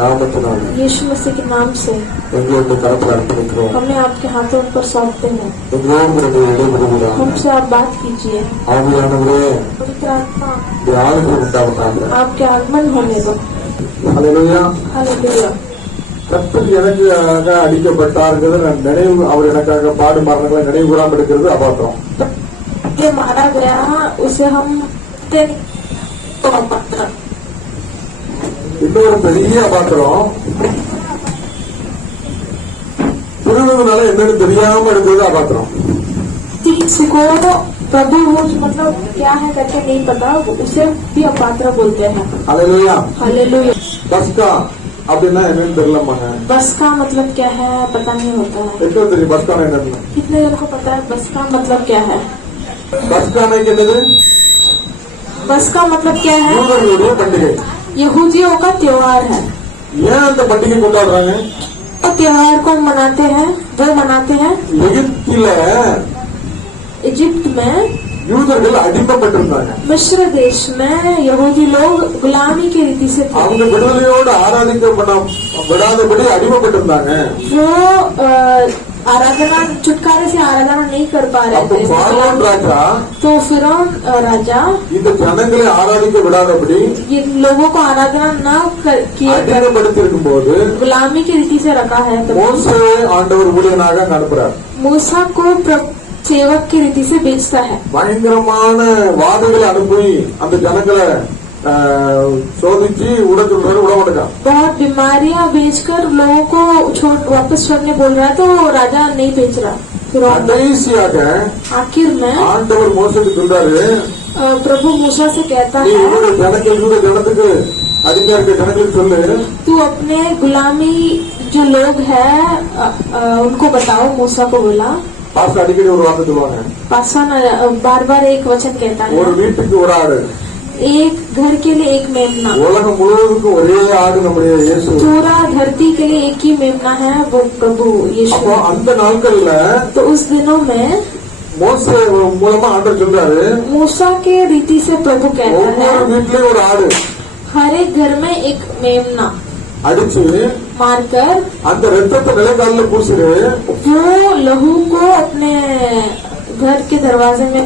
நாமத்தினால் यीशु मसीह के नाम से எங்களுடைய கரத்தில் அர்ப்பணிக்கிறோம். हमें आपके हाथों पर सौंपते हैं. எங்களோடு இடைபெறுகிறார். हमसे आप बात कीजिए. ஆவியானவரே, पवित्र आत्मा உடைய ஆளுகை உண்டாவதாக. आपके आगमन होने दो. ஹல்லேலூயா. हालेलुया. கர்த்தர் எனக்காக அடிக்கப்பட்டார்கள் நினைவு, அவர் எனக்காக பாடு மரணங்களை நினைவு கூறாமல் இருக்கிறது அபாத்திரம். ये मारा गया उसे हम இன்னொரு பெரிய அபாத்திரம், திருவிழால என்னன்னு தெரியாம இருக்கிறது அபாத்திரம். किसी को प्रभु वो मतलब क्या है करके नहीं पता, उसे भी अपात्र बोलते हैं. ஹல்லேலூயா. हालेलुया. பஸ்கா அப்படின்னா என்னன்னு தெரியலமாங்க. बस का मतलब क्या है पता नहीं होता है. எத்தனை தெரியும் பஸ்கான என்னன்னு? कितने जन को पता है बस का मतलब क्या है? பஸ்கான என்னது? बस का मतलब क्या है? யூதர்களுடைய பண்டிகை. यहूदियों का त्योहार है. ஏன் அந்த பண்டிகை கொண்டாடுறாங்க? और त्योहार को मनाते हैं, वो मनाते हैं. எகிப்தில इजिप्ट में யூதர்கள் அடிமைப்பட்டிருந்தாங்க. मिस्र देश में यहूदी लोग गुलामी की रीति से थे. அவங்க விடுதலையோடு ஆராதிக்க விடாதபடி அடிமைப்பட்டிருந்தாங்க. वो आराधना छुटकारे से आराधना नहीं कर पा रहे அப்போ थे. பார்வோன் ராஜா तो फिरौन राजा இந்த ஜனங்களை ஆராதிக்க விடாதபடி इन लोगों को आराधना न किए அடிமைப்படுத்திருக்கும் போது गुलामी की रीति से रखा है. तो மோசே ஆண்டவர் ஊழியனாக அனுப்புறார். मूसा को सेवक की रीति से बेचता है. பயங்கரமான வாதைகளை அனுப்பி அந்த ஜனங்களை சோதிச்சு உடச்சுடுறாரு, விட மாட்டேங்கான். बहुत बीमारियां बेचकर लोगों को वापस छोड़ने बोल रहा है, तो राजा नहीं बेच रहा. கடைசியாக आखिर में ஆண்டவர் மோசேக்கு சொல்றாரு, प्रभु मूसा से कहता நீ है, இவருடைய ஜனத்துக்கு அதிகமா இருக்க ஜனங்களுக்கு சொல்லு, तू अपने गुलामी जो लोग हैं उनको बताओ. मूसा को बोला. பாஸ்டர் அடிக்கடி ஒரு வார்த்தை சொல்லுவாங்க, पासन बार बार एक वचन कहता ஒரு है, வீட்டுக்கு ஒரு ஆடு, एक घर के लिए एक मेमना. உலகம் முழுவதுக்கும் ஒரே ஆடு நம்முடைய இயேசு. पूरा धरती के लिए एक ही मेमना है, वो प्रभु यीशु. அப்போ அந்த நாட்கள்ல तो उस दिनों में மோசே மூலமா ஆண்டவர் சொல்றாரு, मूसा के रीति से प्रभु कहता ஒவ்வொரு है, வீட்லயும் ஒரு ஆடு हर एक घर में एक मेमना அடிச்சு मारकर அந்த ரத்தத்தை நிலக்கால பூசிரு, वो लहू को अपने घर के दरवाजे में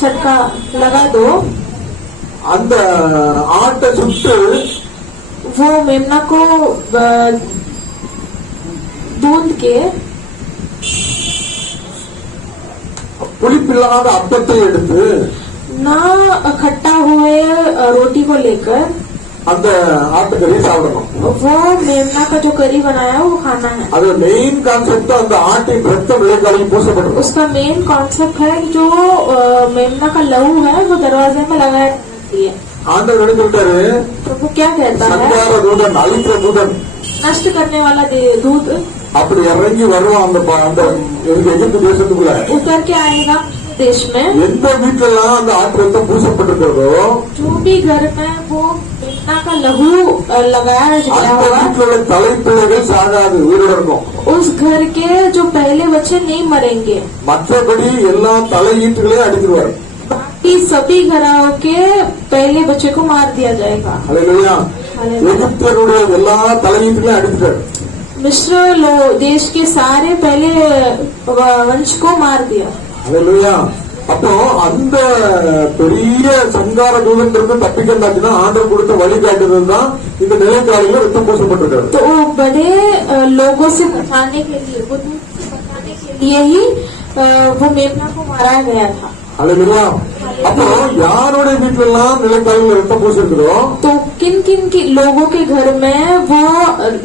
छटका लगा दो. அந்த ஆட்டை சுட்டு वो मेमना को दूध के புளிப்பில்லாத அப்பத்தை எடுத்து ना खट्टा हुए रोटी को लेकर அந்த ஆட்டுக்கறி சாப்பிடணும். वो मेमना का जो करी बनाया वो खाना है. அது மெயின் கான்செப்ட் அந்த ஆட்டின் ரத்தம் நிலக்காலையும் பூசப்படும். उसका मेन कॉन्सेप्ट है कि जो मेमना का लहू है वो दरवाजे में लगाया है. ஆண்டவர் என்ன சொல்றாரு, प्रभु क्या कहता है, சங்கார தூதன், அழிக்கிற தூதன் नष्ट करने वाला दूध அப்படி இறங்கி வருவான் அந்த எகிப்து தேசத்துக்குள்ள. उतर के आएगा देश में. எந்த வீட்டுலாம் அந்த ஆட்டு ரத்தம் பூசப்பட்டிருக்கிறதோ जो भी घर में वो मेमना का लहू लगाया गया அந்த होगा, வீட்டுல தலைப்பிள்ளைகள் சாகாது, உயிரோட இருக்கும். उस घर के जो पहले बच्चे नहीं मरेंगे. மற்றபடி எல்லா தலையீட்டுகளையும் அடிச்சிருவார். बाकी सभी घरों के पहले बच्चे को मार दिया जाएगा. ஹல்லேலூயா. எகிப்தியருடைய எல்லா தலையீட்டுகளையும் அடிச்சிட்டார். मिस्र देश के सारे पहले वंश को मार दिया. ஹல்லேலூயா. அப்போ அந்த பெரிய சங்கார தூதன்றது தப்பிக்கண்டாச்சுன்னா ஆண்டவர் கொடுத்த வழிகாட்டுதல் தான் இந்த நிலைக்காலில ரத்தம் பூசப்பட்டிருக்காரு. तो बड़े लोगों से बचाने के लिए, वो दूध से बचाने के लिए ही वो मेमना को मारा गया था. ஹல்லேலூயா. அப்போ யாருடைய வீட்டுல எல்லாம் நிலைக்காலில ரத்தம் பூசிருக்கிறோ, तो किन किन के लोगों के घर में वो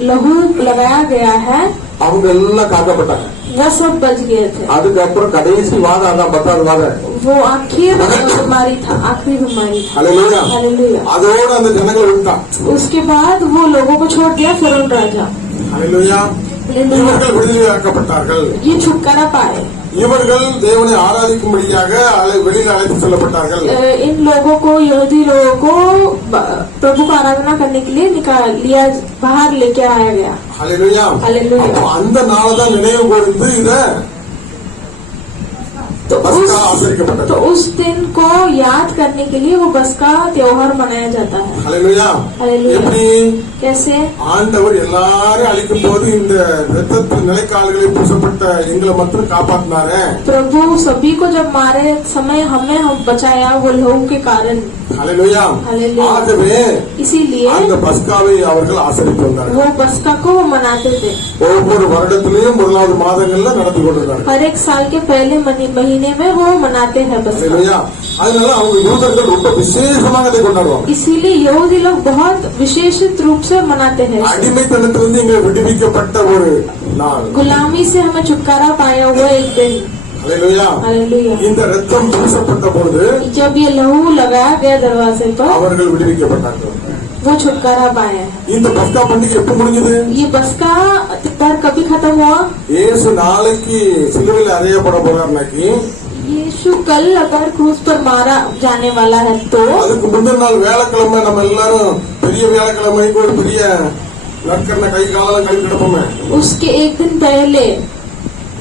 लहू लगाया गया है, அவங்க எல்லாம் காக்கப்பட்டாங்க. वो सब बच गए थे. அதுக்கப்புறம் கடைசி வாதம் அதான் 10வது வாதம். वो आखिर बीमारी था, आखिरी बीमारी था. ஹல்லேலூயா. हालेलुया. அதோட அந்த ஜனங்களை விட்டான். उसके बाद वो लोगों को छोड़ दिया फिरौन राजा. ஹல்லேலூயா. இவர்கள் விடுதலையாக்கப்பட்டார்கள். ये छुटकारा पाए. இவர்கள் தேவனை ஆராதிக்கும்படியாக வெளியில் அழைத்து செல்லப்பட்டார்கள். इन लोगों को, यहूदी लोगों को प्रभु को आराधना करने के लिए निकाल लिया, बाहर लेके आया गया. ஹல்லேலூயா. ஹல்லேலூயா. அந்த நாளை தான் நினைவு கூர்ந்து இத तो பஸ்கா ஆசரிக்கப்பட்டது. तो उस दिन को याद करने के लिए वो बस्का त्योहार मनाया जाता है. ஹல்லேலூயா. हालेलुया. எப்படி कैसे ஆண்டவர் எல்லாரும் அழிக்கும் போது இந்த இரத்தத்தின் நிலைக்கால்களை பூசப்பட்ட எங்களை மட்டும் காப்பாத்தினாரே. प्रभु सभी को जब मारे समय हमें हम बचाया वो लहू के कारण. ஹல்லேலூயா. हालेलुया. ஆகவே इसीलिए அந்த பஸ்காவை அவர்கள் ஆசரித்து வந்தார்கள். वो बस्का को वो मनाते थे. ஒவ்வொரு வருடத்திலேயும் முதலாவது மாதங்கள்ல நடத்தி கொண்டிருந்தார்கள். हर एक साल के पहले महीने में वो मनाते हैं बस्का. ஹல்லேலூயா. அதனால அவங்க யூதர்கள் ரொம்ப விசேஷமாக இதை கொண்டாடுவாங்க. इसीलिए यहूदी लोग बहुत विशेषित रूप से मनाते हैं. அடிமைத்தனத்திலிருந்து எங்களை விடுவிக்கப்பட்ட ஒரு நாள். गुलामी से हमें छुटकारा पाया हुआ एक दिन. ஹல்லேலூயா. हालेलुया. இந்த ரத்தம் பூசப்பட்ட பொழுது जब ये लहू लगाया गया दरवाजे पर அவர்கள் விடுவிக்கப்பட்டார்கள். वो छुटकारा पाया है. இந்த பஸ்கா பண்டிகை எப்ப முடிஞ்சது? ये बस्का त्योहार कभी खत्म हुआ? இயேசு நாளைக்கு சிலுவையில் அறையப்பட போறாருனாக்கி यीशु कल अगर क्रूज पर मारा जाने वाला है तो அதுக்கு முந்தின நாள் வேலைக்கிழமை நம்ம எல்லாரும் பெரிய வேலைக்கிழமைக்கு ஒரு பெரிய நற்கரண கை காலம் கை கிடப்போமே. उसके एक दिन पहले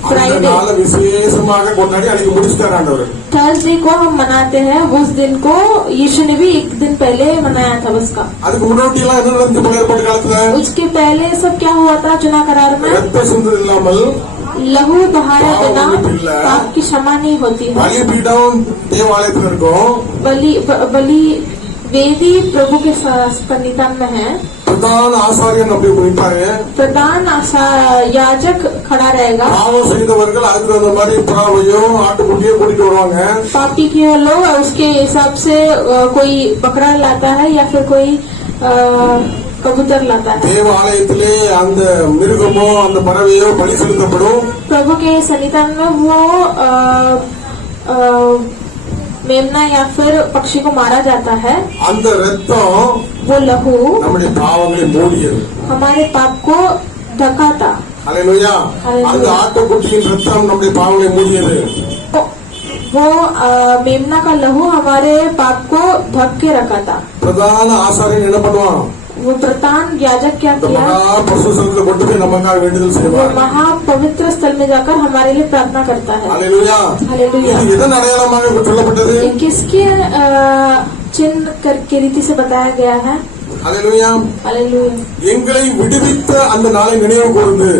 அந்த फ्राइडे நாளை விசேஷமாக கொண்டாடி அன்னைக்கு முடிச்சுட்டாரு ஆண்டவர். थर्सडे को हम मनाते हैं. उस दिन को यीशु ने भी एक दिन पहले मनाया था बस्का. அதுக்கு முன்னாடி எல்லாம் என்ன நடந்து பழைய ஏற்பாட்டு காலத்துல उसके पहले सब क्या हुआ था चुना करार में? ரத்த சிந்து இல்லாமல் लहू बहाया बिना पाप की क्षमा नहीं होती है. பலிபீடம் தேவாலயத்துல இருக்கும். बलि वेदी प्रभु के सन्निधान में है. பிரதான ஆசாரியன் அப்படி நிற்பாரு. प्रधान याजक खड़ा रहेगा. பாவம் செய்தவர்கள் அதுக்கு அந்த மாதிரி புறாவையோ ஆட்டுக்குட்டியோ கூட்டிட்டு வருவாங்க. पापी के लोग उसके हिसाब से कोई बकरा लाता है या फिर कोई कबूतर लाता है. தேவ ஆலயத்திலே அந்த மிருகமோ அந்த பறவையோ பலி செலுத்தப்படும். प्रभु के सन्निधान में वो मेमना या फिर पक्षी को मारा जाता है. அந்த ரத்தம் वो लहू நம்முடைய பாவங்களை மூடியது. हमारे पाप को ढका था. ஹல்லேலூயா. ஹல்லேலூயா. அந்த ஆட்டுக்குட்டியின் ரத்தம் நம்முடைய பாவங்களை மூடியது. वो मेमना का लहू हमारे पाप को ढक के रखा था. பிரதான ஆசாரியன் என்ன பண்ணுவான்? वो प्रधान याजक क्या இந்த किया? மகா பரிசுத்தலத்துல கொண்டு போய் நமக்காக வேண்டுதல் वो செய்வார். महापवित्र स्थल में जाकर हमारे लिए प्रार्थना करता है. ஹல்லேலூயா. हालेलुया. இது எதன் அடையாளமாக சொல்லப்பட்டது? ये किसके चिन्ह के रीति से बताया गया है? ஹல்லேலூயா. हालेलुया. எங்களை விடுவித்த அந்த நாளை நினைவு கூர்ந்து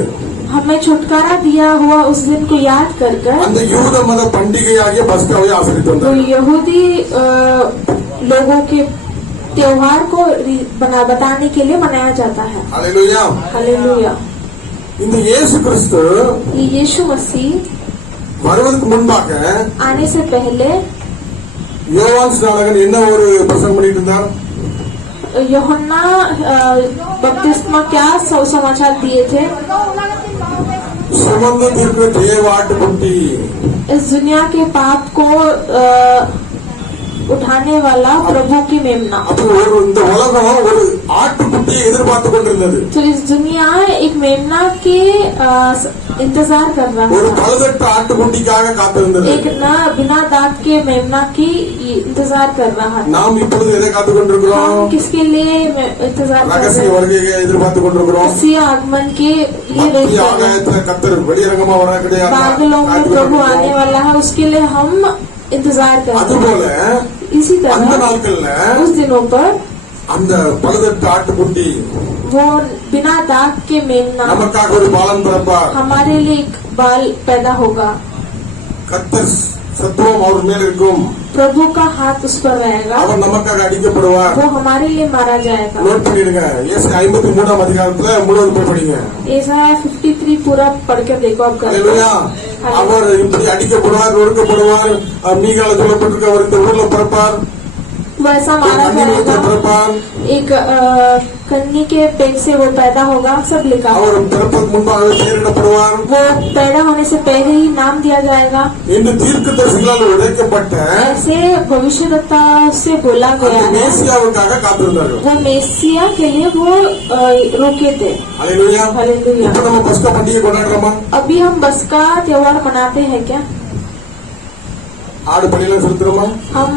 हमें छुटकारा दिया हुआ उस दिन को याद कर அந்த யூத மத பண்டிகையாகிய பஸ்காவை ஆசரித்து तो வந்தார். यहूदी लोगों के त्योहार को बताने के लिए मनाया जाता है. ஹல்லேலூயா. हालेलुया. இந்த இயேசு கிறிஸ்து ये यीशु मसीह வருவதற்கு முன்பாக आने से पहले யோவான் ஸ்நானகன் என்ன ஒரு பிரசங்கம் பண்ணிட்டு இருந்தார்? यूहन्ना बपतिस्मा क्या समाचार दिए थे? சுமந்து தீர்க்கிற தேவாட்டுக்குட்டி. इस दुनिया के पाप को उठाने वाला प्रभु की मेमना. அப்போ இந்த உலகம் ஒரு ஆட்டுக்குட்டியை எதிர்பார்த்து கொண்டிருந்தது. तो इस दुनिया एक मेमना के इंतजार कर रहा ஒரு था. பழுதற்ற ஆட்டுக்குட்டிக்காக காத்திருந்தது. एक न बिना दांत के मेमना की इंतजार कर रहा था. நாம் இப்பொழுது எதை காத்துக் கொண்டிருக்கிறோம்? हम किसके लिए इंतजार कर ரகசிய रहे हैं? வருகையை எதிர்பார்த்து கொண்டிருக்கிறோம். मसीह आगमन के लिए वेट மத்திய कर रहे हैं. ஆகாயத்துல கத்தர் வெளியரங்கமா வர கிடையாது. बादलों में प्रभु आने वाला है, उसके लिए हम इंतजार कर रहे हैं. அதுபோல इसी அந்த तरह நாட்கள்ல उस दिनों पर அந்த பழுதற்ற ஆட்டுக்குட்டி वो बिना दाग के मेमना நமக்காக ஒரு பாலன் பிறப்பார். हमारे लिए एक बाल पैदा होगा. கத்தர் சத்துவம் அவர் மேல் இருக்கும். प्रभु का हाथ उस पर रहेगा. அவர் நமக்காக அடிக்கப்படுவார். वो हमारे लिए मारा जाएगा. நோட் பண்ணிடுங்க. ஏசாயா 53ஆம் அதிகாரத்துல முழுவதும் போய் படிங்க. ऐसा 53 पूरा पढ़ कर देखो आप. ஹல்லேலூயா. அவர் இப்படி அடிக்கப்படுவார், நொறுக்கப்படுவார். மீகால சொல்லப்பட்டிருக்க அவர் இந்த ஊர்ல பிறப்பார். वैसा मारा जाएगा. பிறப்பார். एक कन्नी के पेट से वो पैदा होगा. सब लिखा. அவர் பிறப்பதற்கு முன்பாக பெயரிடப்படுவார். वो पैदा होने से पहले ही नाम दिया जाएगा. இந்த தீர்க்கதரிசிகளால் உரைக்கப்பட்ட ऐसे भविष्यद्वक्ता से बोला அந்த गया है. மேசியாவுக்காக காத்திருந்தார்கள். वो मेसिया के लिए वो रुके थे. ஹல்லேலூயா. हालेलुया. இப்ப நம்ம பஸ்கா பண்டிகை கொண்டாடுறோமா? अभी हम बस का त्योहार मनाते हैं क्या? ஆடு பலியெல்லாம் செலுத்துறோமா? हम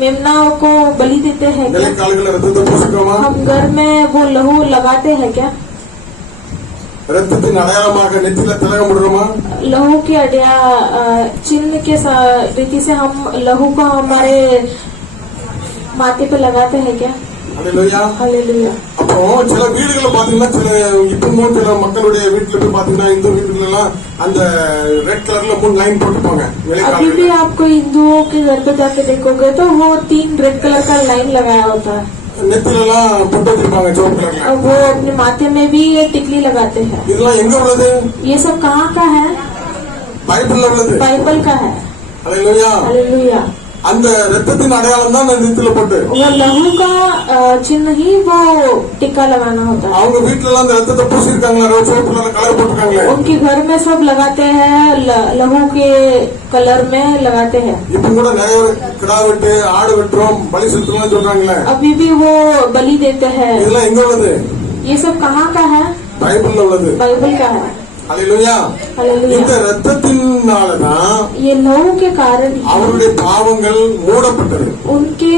मेमनाओं को बलि देते हैं क्या? நிலைக்கால்களை ரத்தத்தை பூசிக்கிறோமா? हम घर में वो लहू लगाते हैं क्या? ரத்தத்தின் அடையாளமாக நெத்தில திலகம் விடுறோமா? लहू के अड्या चिन्ह के रीति से हम लहू को हमारे माथे पे लगाते हैं क्या? அல்லேலூயா. हालेलुया. அப்புறம் சில வீடுகளை பாத்தீங்கன்னா, சில இப்பவும் சில மக்களுடைய வீட்டுல போய் பாத்தீங்கன்னா, இந்த வீட்டுல எல்லாம் அந்த ரெட் கலர்ல 3 லைன் போட்டுப்பாங்க. अभी भी आपको हिंदुओं के घर पे जाके देखोगे तो वो 3 रेड कलर का लाइन लगाया होता है. நெத்தில எல்லாம் பொட்டு வச்சிருப்பாங்க சிவப்பு கலர்ல. वो अपने माथे में भी ये टिकली लगाते हैं. இதெல்லாம் எங்க உள்ளது? ये सब कहाँ का है? பைபிள்ல உள்ளது. बाइबल का है. அல்லேலூயா. हालेलुया. அந்த ரத்தத்தின் அடையாளம் தான் அந்த நெத்தில போட்டு. वो लहू का चिन्ह ही वो टिक्का लगाना होता है. அவங்க வீட்டுல எல்லாம் அந்த ரத்தத்தை பூசிருக்காங்களா? சிவப்பு கலர் கலர் போட்டுருக்காங்களே. उनके घर में सब लगाते हैं, लहू के कलर में लगाते हैं. இப்ப கூட நிறைய கிடா வெட்டு, ஆடு வெட்டுறோம், பலி செலுத்தலாம் சொல்றாங்களே. अभी भी वो बलि देते हैं. இதெல்லாம் எங்க உள்ளது? ये सब कहाँ का है? பைபிள்ல உள்ளது. बाइबल का है. அல்லேலூயா. हालेलुया. இந்த ரத்தத்தினாலதான் ये लहू के कारण ही அவருடைய பாவங்கள் மூடப்பட்டது. उनके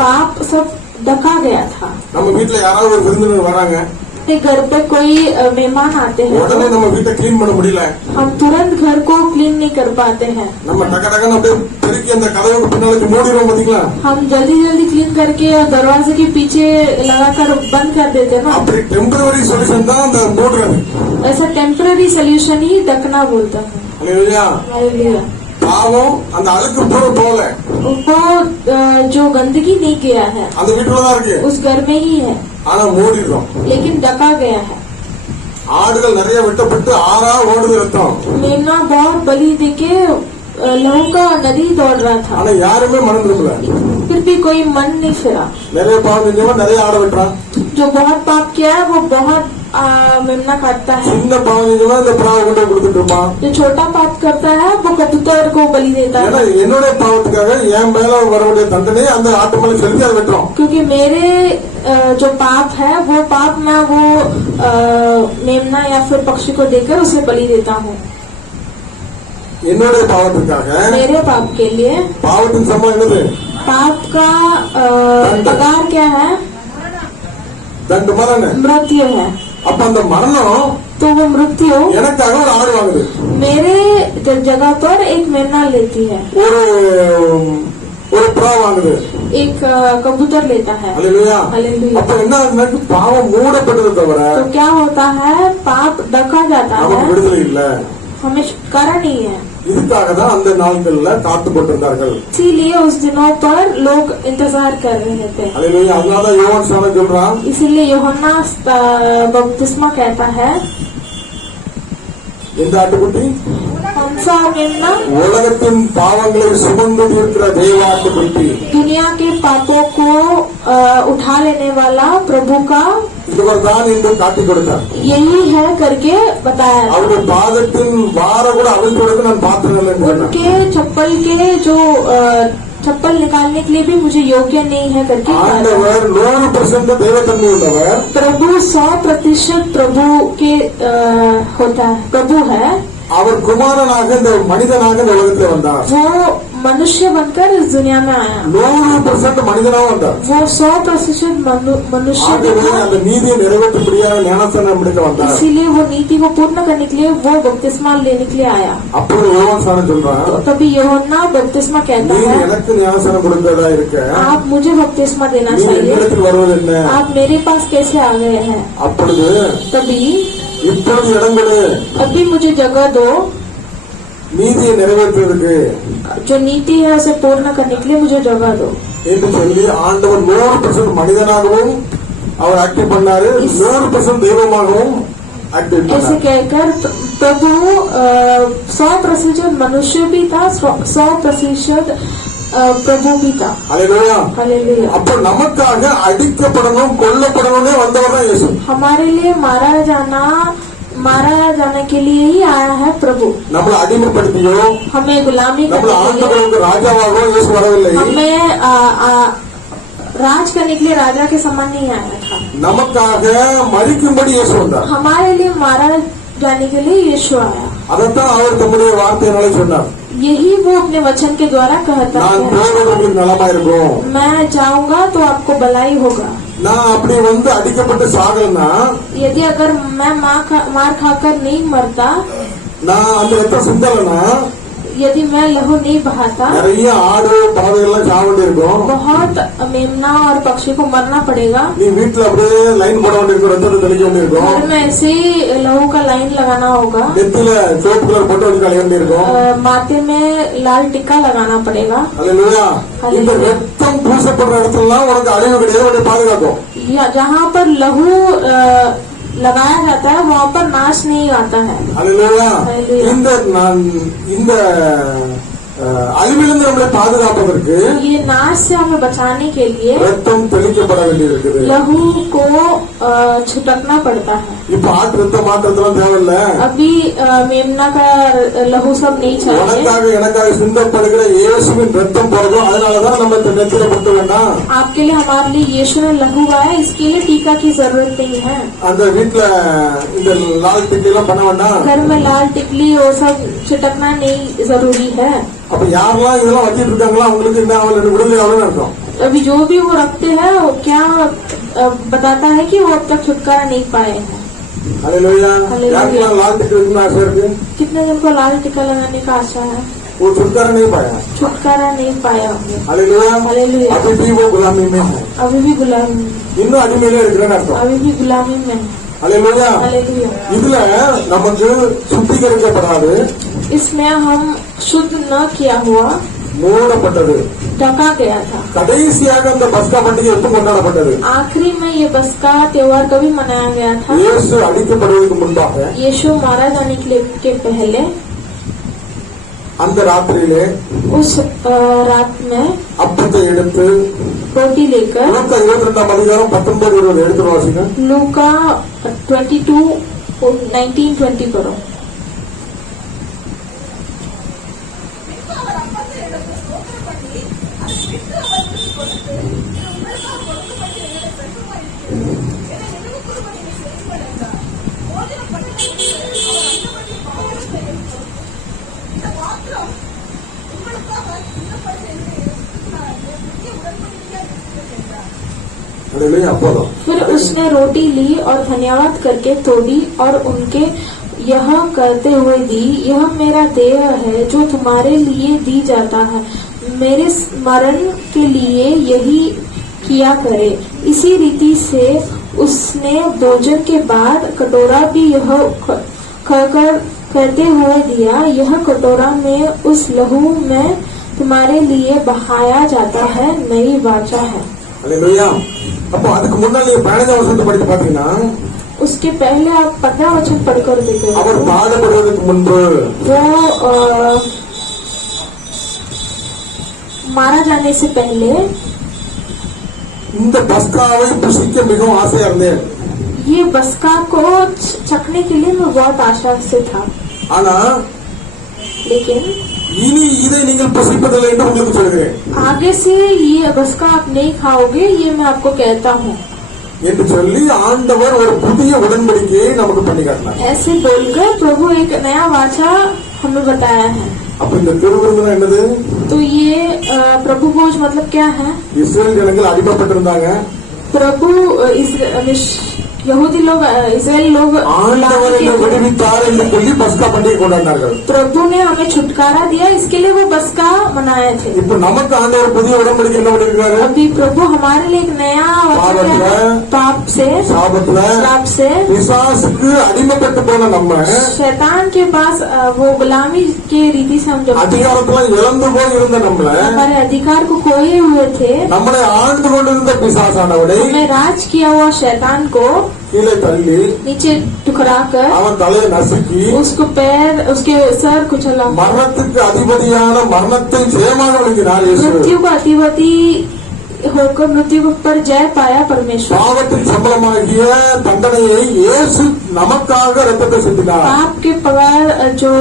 पाप सब ढका गया था. நம்ம வீட்டுல யாராவது ஒரு விருந்தினர் வராங்க, अपने घर पे कोई मेहमान आते உடனே हैं, நம்ம வீட்டை கிளீன் பண்ண முடியல. हम तुरंत घर को क्लीन नहीं कर पाते हैं. நம்ம டக்க டக்குன்னு அப்படியே பெருக்கி அந்த கதவுக்கு பின்னாலுக்கு மூடிடுவோம் பாத்தீங்களா? हम जल्दी जल्दी क्लीन करके दरवाजे के पीछे लगाकर बंद कर देते हैं ना. அப்படி டெம்பரரி சொல்யூஷன் தான் அந்த மூடுறது. ऐसा टेम्पररी सोल्यूशन ही ढकना बोलता है. அல்லேலூயா. हालेलुया. பாவம் அந்த அழுக்கு பூரா போகல, उनको जो गंदगी नहीं गया है அந்த வீட்டுலதான் இருக்கு. उस घर में ही है, ஆனா மூடிடுறோம். लेकिन ढका गया है. ஆடுகள் நிறைய வெட்டப்பட்டு ஆறா ஓடுது ரத்தம். मेमना बहुत बलि देके लहू का नदी दौड़ रहा था, ஆனா யாருமே மனம் திரும்பல. फिर भी कोई मन नहीं फिरा. நிறைய பாவம் செஞ்சவன் நிறைய ஆட வெட்டுறான். जो बहुत पाप किया है वो बहुत मेमना काटता है. சின்ன பாவம் செஞ்சவன் இந்த பிராவை கொண்டு போய் கொடுத்துட்டு இருப்பான். जो छोटा पाप करता है वो कबूतर को बलि देता ஏன்னா है. என்னுடைய பாவத்துக்காக என் மேல வரக்கூடிய தண்டனை அந்த ஆட்டு மேல செலுத்தி அதை வெட்டுறோம். क्योंकि मेरे जो पाप है वो पाप मैं वो मेमना या फिर पक्षी को देकर उसे बलि देता हूँ. என்னுடைய பாவத்துக்காக मेरे पाप के लिए. பாவத்தின் சம்பளம் என்னது? पाप का पगार क्या है? தண்டு மரணம். मृत्यु है. அப்ப அந்த மரணம் तो वो मृत्यु எனக்காக ஒரு ஆடு வாங்குது, मेरे जगह पर एक मेमना लेती है, ஒரு புறா வாங்குது. एक कबूतर लेता है. அல்லேலூயா. हालेलुया. அப்ப என்ன ஆகுதுன்னா, பாவம் மூடப்பட்டது தவிர तो क्या होता है? पाप ढका जाता நமக்கு है, விடுதலை இல்ல. हमें छुटकारा नहीं है. இதுக்காக தான் அந்த நாட்கள்ல காத்து போட்டிருந்தார்கள். इसीलिए उस दिनों पर लोग इंतजार कर रहे थे. அல்லேலூயா. அதனாலதான் யோவான் ஸ்நானன் சொல்றான், इसीलिए यूहन्ना बपतिस्मा कहता है, இந்த ஆட்டுக்குட்டி कौन सा मेमना? உலகத்தின் பாவங்களை சுமந்து இருக்கிற தெய்வாட்டுக்குட்டி. दुनिया के पापों को उठा लेने वाला प्रभु का இவர் தான் என்று காட்டிக் கொடுத்தார். यही है करके बताया. அவருடைய பாதத்தின் வார கூட அவிழ்த்து கொடுத்து நான் பார்த்தேன். उनके चप्पल के जो चप्पल निकालने के लिए भी मुझे योग्य नहीं है करके कहा. ஆண்டவர் 100% தெய்வத்தன்மை உள்ளவர். प्रभु 100% प्रभु के होता है, प्रभु है. அவர் குமாரனாக இந்த மனிதனாக இந்த உலகத்தில் வந்தார். वो मनुष्य बनकर इस दुनिया में आया. 100% மனிதனாக வந்தார். वो 100% मनुष्य ஆகவே था. அந்த நீதியை நிறைவேற்றபடியாக ஞானஸ்நானம் எடுக்க வந்தார். इसीलिए वो नीति को पूर्ण करने के लिए वो बपतिस्मा लेने के लिए आया. அப்போது யோவான் ஸ்நானன் சொல்றான், तो तभी यूहन्ना बपतिस्मा कहता நீ है, எனக்கு ஞானஸ்நானம் கொடுத்ததா இருக்க, आप मुझे बपतिस्मा देना நீ चाहिए, என்னிடத்தில் வருவது என்ன? आप मेरे पास कैसे आ गए हैं? அப்பொழுது तभी இப்பொழுது இடங்களே अभी मुझे जगह दो, நீதியை நிறைவேற்றுவதற்கு जो नीति है उसे पूर्ण करने के लिए मुझे जगह दो என்று சொல்லி ஆண்டவர் 100% மனிதனாகவும் அவர் ஆக்டிவ் பண்ணாரு, 100% தெய்வமாகவும் ஆக்டிவ் ऐसे பண்ணாரு. कहकर प्रभु 100% मनुष्य भी था, 100% प्रभु भी था. அல்லேலூயா. हालेलुया. அப்ப நமக்காக அடிக்கப்படணும் கொல்லப்படணும்னே வந்தவர் தான் இயேசு. हमारे लिए मारा जाने के लिए ही आया है प्रभु. நம்மளை அடிமைப்படுத்தியோ हमें गुलामी நம்மள करने के लिए, ஆண்டவருக்கு ராஜாவாகவோ இயேசு வரவில்லை. हमें राज करने के लिए राजा के समान नहीं आया था. நமக்காக மரிக்கும்படி இயேசு வந்தார். हमारे लिए मारा जाने के लिए यीशु आया. அதைத்தான் அவர் தம்முடைய வார்த்தையினாலே சொன்னார், यही वो अपने वचन के द्वारा कहता நான் है, போவது உங்களுக்கு நலமா இருக்கும். मैं जाऊंगा तो आपको भलाई होगा. நான் அப்படி வந்து அடிக்கப்பட்டு சாகலன்னா यदि अगर मैं मार खाकर नहीं मरता, நான் அந்த ரத்தம் சிந்தலைன்னா यदि मैं लहू नहीं बहाता, நிறைய ஆடு பறவைகள்லாம் சாக வேண்டி இருக்கும். बहुत मेमना और पक्षी को मरना पड़ेगा. நீ வீட்டுல அப்படியே லைன் போட வேண்டியிருக்கும், ரத்தத்தை தெளிக்க வேண்டியிருக்கும். घर में ऐसे ही लहू का लाइन लगाना होगा. நெத்தில சோப்பு கலர் போட்டு வச்சு கலைய வேண்டியிருக்கும். माथे में लाल टिक्का लगाना पड़ेगा. அல்லேலூயா. இந்த ரத்தம் பூசப்படுற இடத்துலலாம் உனக்கு அழிவு கிடையாது, உன்னை பாதுகாக்கும். जहाँ पर लहू लगाया जाता है वहाँ पर नाश नहीं आता है. அல்லேலூயா. இந்த அழிவிலிருந்து நம்மளை பாதுகாப்பதற்கு ये नाश से हमें बचाने के लिए ரத்தம் தெளிக்கப்பட வேண்டியிருக்குது. लहू को छिटकना पड़ता है. இப்ப ஆட்டு ரத்தம் மாற்றத்தெல்லாம் தேவையில்ல. अभी मेमना का लहू सब नहीं चाहिए. உனக்காக எனக்காக சிந்தப்படுகிற இயேசுவின் ரத்தம் போறதும் அதனாலதான் நம்ம இந்த நெத்தில படுத்த வேண்டாம். आपके लिए हमारे लिए यीशु ने लहू गाया, इसके लिए टीका की जरूरत नहीं है. அந்த வீட்டுல இந்த லால் டிக்கி எல்லாம் பண்ண வேண்டாம். घर में लाल टिकली और सब छिटकना नहीं जरूरी है. அப்ப யாரெல்லாம் இதெல்லாம் வச்சிட்டு இருக்காங்களோ அவங்களுக்கு என்ன அவங்களோட விடுதலை எவ்வளவு அர்த்தம். अभी जो भी वो रखते हैं वो क्या बताता है कि वो अब तक छुटकारा नहीं पाए हैं. हालेलुया. यारेல்லாம் लाल टिक्की வைக்கணும்னு ஆசை இருக்கு. कितने जन को लाल टिक्का लगाने का आशा है? वो छुटकारा नहीं पाया. छुटकारा नहीं पाया होंगे. हालेलुया. हालेलुया. अभी भी वो गुलामी में है. अभी भी गुलामी, இன்னும் அடிமையிலே இருக்கிறேன்னு அர்த்தம். अभी भी गुलामी में है. हालेलुया. हालेलुया. இதுல நமக்கு சுத்திகரிக்கப்படாது, इसमें हम शुद्ध न किया हुआ மூடப்பட்டது, ढका गया था. கடைசியாக அந்த பஸ்கா பண்டிகை எப்ப கொண்டாடப்பட்டது? आखिरी में ये बस्का त्योहार कभी मनाया गया था? இயேசு அடிக்கப்படுவதற்கு முன்பாக यीशु मारा जाने के पहले அந்த ராத்திரியிலே उस रात में அப்பத்தை எடுத்து रोटी लेकर, லூக்கா 22ஆம் அதிகாரம் 19-20 எடுத்து வாசிங்க. लूका 22:19-20 करो. हालेलुया. அப்போதான் फिर उसने रोटी ली और धन्यवाद करके तोड़ी और उनके यह करते हुए दी, यह मेरा देह है जो तुम्हारे लिए दी जाता है, मेरे स्मरण के लिए यही किया करे. इसी रीति से उसने भोजन के बाद कटोरा भी यह करते हुए दिया, यह कटोरा में उस लहू में तुम्हारे लिए बहाया जाता है नई वाचा है. हालेलुया. அப்போ அதுக்கு முன்னாடி 15 வசனத்தை படிச்சு பாத்தீங்கன்னா, उसके पहले आप 15 वचन पढ़कर देखें. அவர் பாடுபடுவதற்கு முன்பு वो मारा जाने से पहले இந்த பஸ்காவை புசிக்க மிகவும் ஆசையா இருந்தேன். ये बस्का को चखने के लिए मैं बहुत आशा से था, ஆனா लेकिन இனி இதை நீங்கள் புசிப்பதில்லை என்று உங்களுக்கு சொல்கிறேன் आगे से ये बस्का आप नहीं खाओगे, ये मैं आपको कहता हूँ என்று சொல்லி ஆண்டவர் ஒரு புதிய உடன்படிக்கையை நமக்கு பண்ணி காட்டினார். ऐसे बोलकर प्रभु एक नया वाचा हमें बताया है. அப்ப இந்த திருவிருந்தம் என்னது? तो ये प्रभु भोज मतलब क्या है? இஸ்ரேல் ஜனங்கள் அடிமைப்பட்டிருந்தாங்க. प्रभु यहूदी लोग, इजराइल लोग ஆண்டவர் என்னை விடுவித்தார் என்று சொல்லி பஸ்கா பண்டிகை கொண்டாடினார்கள். प्रभु ने हमें छुटकारा दिया, इसके लिए वो बस्का मनाए थे. இப்ப நமக்கு ஆண்டவர் புதிய உடன்படிக்கை என்ன பண்ணிருக்காரு? अभी प्रभु हमारे लिए एक नया वचन है, पाप से, சாபத்துல श्राप से, பிசாசுக்கு அடிமைப்பட்டு போன நம்ம शैतान के पास वो गुलामी के रीति से हम जब அதிகாரத்துல இழந்து போய் இருந்த நம்மள, हमारे अधिकार को खोए हुए थे, நம்மளை ஆண்டு கொண்டிருந்த பிசாசானவனை हमें राज किया हुआ शैतान को கீழே தள்ளி नीचे टुकराकर அவன் தலையை நசுக்கி उसको पैर, उसके सर कुचला, மரணத்துக்கு அதிபதியான மரணத்தை ஜெயமாக விளங்கினார் இயேசு. मृत्यु को अधिपति होकर मृत्यु पर जय पाया परमेश्वर. பாவத்தின் சம்பளமாகிய தண்டனையை இயேசு நமக்காக ரத்தத்தை சிந்தினார். पाप के पगार जो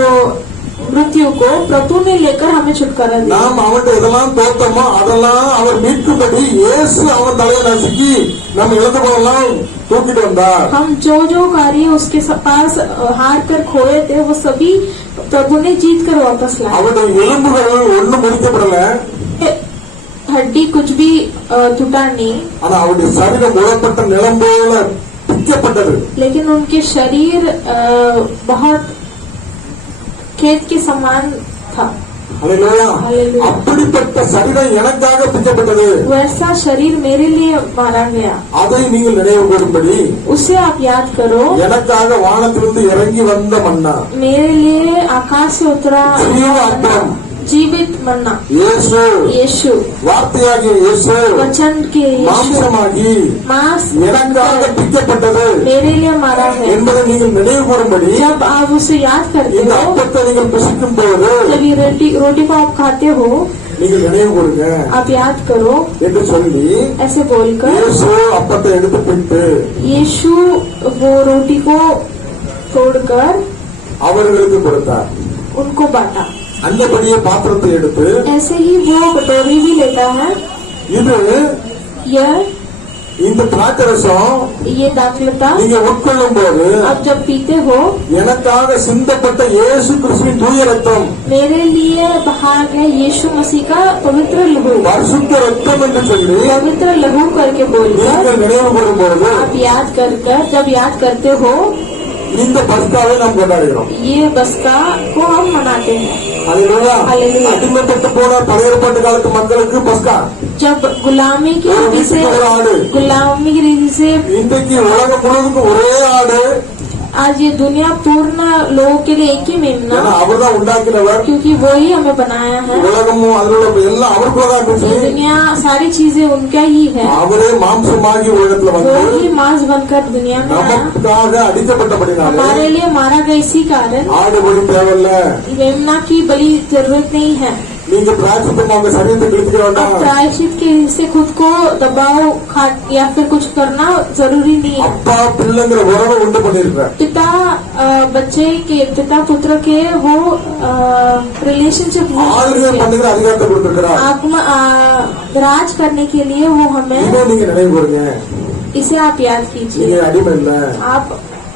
मृत्यु को प्रभु ने लेकर हमें छुटकारा दिया. நாம் அவன் எதெல்லாம் தோத்தமோ அதெல்லாம் அவர் மீட்கும்படி இயேசு அவன் தலையை நசுக்கி நம்ம இழந்து போதெல்லாம் தூக்கிட்டு வந்தார். हम जो कार्य उसके पास हार कर खोए थे वो सभी प्रभु ने जीत कर वापस लाए. அவனுடைய எலும்புகள் ஒண்ணும் முடிக்கப்படல. हड्डी कुछ भी टूटा नहीं, ஆனா அவருடைய சரீரம் முழப்பட்ட நிலம் போல பிக்கப்பட்டது. लेकिन उनके शरीर बहुत खेत के समान था। அல்லேலூயா. हालेलुया। அப்படிப்பட்ட சரீரம் எனக்காக பிக்கப்பட்டது. वैसा शरीर मेरे लिए मारा गया, அதை நீங்கள் நினைவு கூறும்படி उसे आप याद करो। எனக்காக வானத்திலிருந்து இறங்கி வந்த மன்னா, मेरे लिए आकाश से उतरा जीव आत्मा, जीवित मन्ना, இயேசு, यीशु, வார்த்தையாகிய இயேசு वचन के यीशु மாம்சமாகி मांस எனக்காக பிக்கப்பட்டது मेरे लिए मारा है। என்பதை நீங்கள் நினைவு கூறும்படி जब आप उसे याद करते இந்த हो, அப்பத்தை நீங்கள் புசிக்கும் போது जब ये रोटी को आप खाते हो, நீங்கள் நினைவு கூறுங்க आप याद करो என்று சொல்லி ऐसे बोलकर இயேசு அப்பத்தை எடுத்து பிட்டு यीशु वो रोटी को तोड़कर அவர்களுக்கு கொடுத்தார். उनको बांटा। அந்தபடியே பாத்திரத்தை எடுத்து ऐसे ही वो कटोरी भी लेता है। இது यह இந்த திராட்சரசம் ये दाखलता நீங்க உட்கொள்ளும் போது आप जब पीते हो, எனக்காக சிந்தப்பட்ட இயேசு கிறிஸ்துவின் தூய ரத்தம், मेरे लिए बहा गया यीशु मसीह का पवित्र लहू, பரிசுத்த ரத்தம் என்று சொல்லி पवित्र लहू करके बोलकर நீங்கள் நினைவு கூறும்போது आप याद कर जब याद करते हो, இந்த பஸ்காவை நாம் கொண்டாடுகிறோம். ये बस्का को हम मनाते हैं। அல்லேலூயா. அல்லேலூயா. அடிமைப்பட்டு போன பழைய ஏற்பாட்டு காலத்து மக்களுக்கு பஸ்கா, जब गुलामी की ஒரு रीति से வீட்டுக்கு ஒரு ஆடு. गुलामी की रीति से இன்றைக்கு உலகம் முழுவதுக்கும் ஒரே ஆடு. आज ये दुनिया पूर्ण लोगों के लिए एक ही मेमना, ஏன்னா அவர் தான் உண்டாக்கினவர். क्योंकि वो ही हमें बनाया है। உலகமும் அதோட எல்லாம் அவருக்குள்ளதான் ये இருந்துச்சு. दुनिया सारी चीजें उनका ही है, அவரே மாம்சமாகி உலகத்துல वो வந்து ही मांस बनकर दुनिया में आया, நமக்காக அடிக்கப்பட்டபடினாலே हमारे लिए मारा गया। इसी कारण ஆடு பலி தேவையில்ல. मेमना की बलि जरूरत नहीं है। நீங்க பிராயச்சித்தம் அவங்க சரீரத்தை கிழிச்சுக்க अब வேண்டாம். प्रायश्चित के से खुद को दबाव खा या फिर कुछ करना जरूरी नहीं है। அப்பா பிள்ளைங்கிற உறவை உண்டு பண்ணிருக்க. पिता बच्चे के, पिता पुत्र के वो रिलेशनशिप ஆளுகை பண்ணுகிற அதிகாரத்தை கொடுத்திருக்கிறார். राज करने के लिए वो हमें, இதை நீங்க நினைவு கூறுங்க. इसे आप याद நீங்க कीजिए। அடிமை இல்ல आप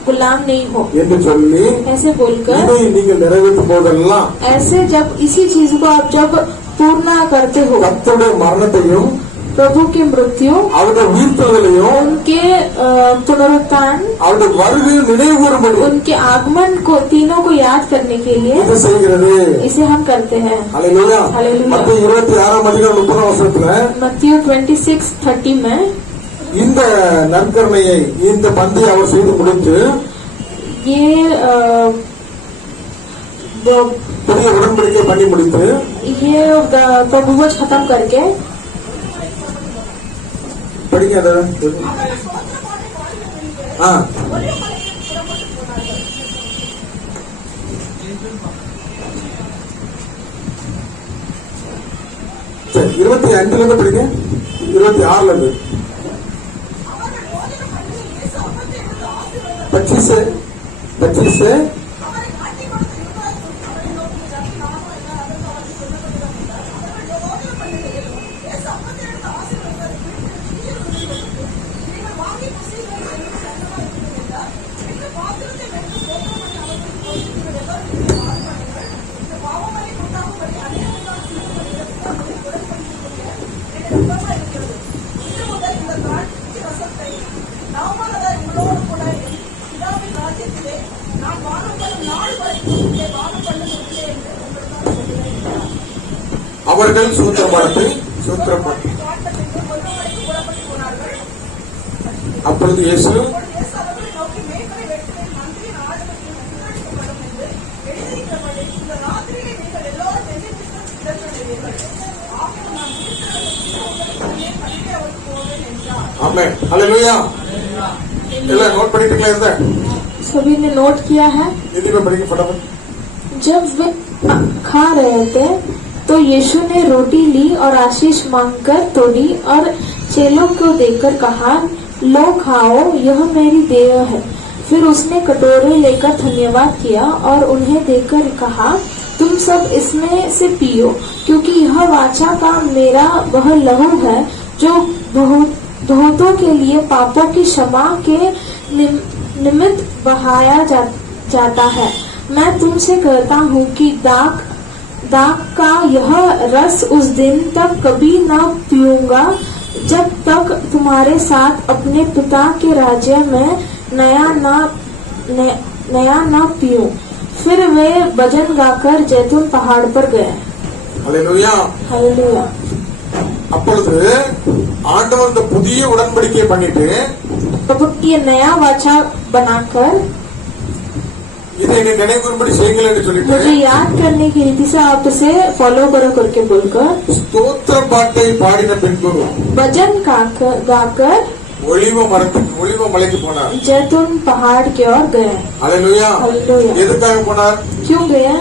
गुलाम नहीं हो என்று சொல்லி ऐसे बोलकर, இதை நீங்கள் நிறைவேற்றும் போதெல்லாம் ऐसे जब इसी चीज को आप जब पूर्ण करते हो, கர்த்தருடைய மரணத்தையும் प्रभु की मृत्यु, அவருடைய உயிர்த்தலையும் उनके पुनरुत्थान, அவருடைய வருகையை நினைவு கூறும்படி उनके आगमन को, तीनों को याद करने के लिए இது செய்கிறது. इसे हम करते हैं। அல்லேலூயா. அல்லேலூயா. மத்திய 26 அதிகாரம் 30 வசனத்துல मत्ती 26:30 में இந்த நற்கருணையை இந்த பந்தியை அவர் செய்து முடித்து ये புதிய உடன்படிக்கை பண்ணி முடித்து ये प्रभुवच खत्म करके படிங்க அதை. ஆ. சரி, 25 இருந்து படிங்க, 26 இருந்து 25 அவர்கள் சூத்திரப்பட்டு அப்பொழுது இயேசு ஆமென். அல்லேலூயா. எல்லாம் நோட் பண்ணிட்டீங்களா? இருந்த सभी ने नोट किया है। हिंदी में पढ़ेंगे फटाफट। जब वे खा रहे थे तो यीशु ने रोटी ली और आशीष मांगकर तोड़ी और चेलों को देकर कहा, लो खाओ, यह मेरी देह है। फिर उसने कटोरे लेकर धन्यवाद किया और उन्हें देकर कहा, तुम सब इसमें से पियो, क्योंकि यह वाचा का मेरा वह लहू है जो बहुतों के लिए पापों की क्षमा के निमित्त बहाया जाता है। मैं तुमसे कहता हूँ कि दाग का यह रस उस दिन तक कभी न पीऊंगा जब तक तुम्हारे साथ अपने पिता के राज्य में नया न पीऊं। फिर वे भजन गाकर जैतून पहाड़ पर गए। ஹல்லேலூயா. हालेलुया। அப்பொழுது ஆண்டவர் இந்த புதிய உடன்படிக்கை பண்ணிட்டு प्रभु की नया वाचा बनाकर இதை என்னை நினைவுறும்படி செய்யுங்கள் என்று சொல்லிட்டு मुझे याद करने की रीति से आप इसे फॉलो करो करके बोलकर ஸ்தோத்திர பாட்டை பாடின பின்பு भजन गाकर ஒலிவ மலைக்கு போனார். जैतून पहाड़ की ओर गए। ஹல்லேலூயா. हालेलुया। எதுக்காக போனார்? क्यों गए?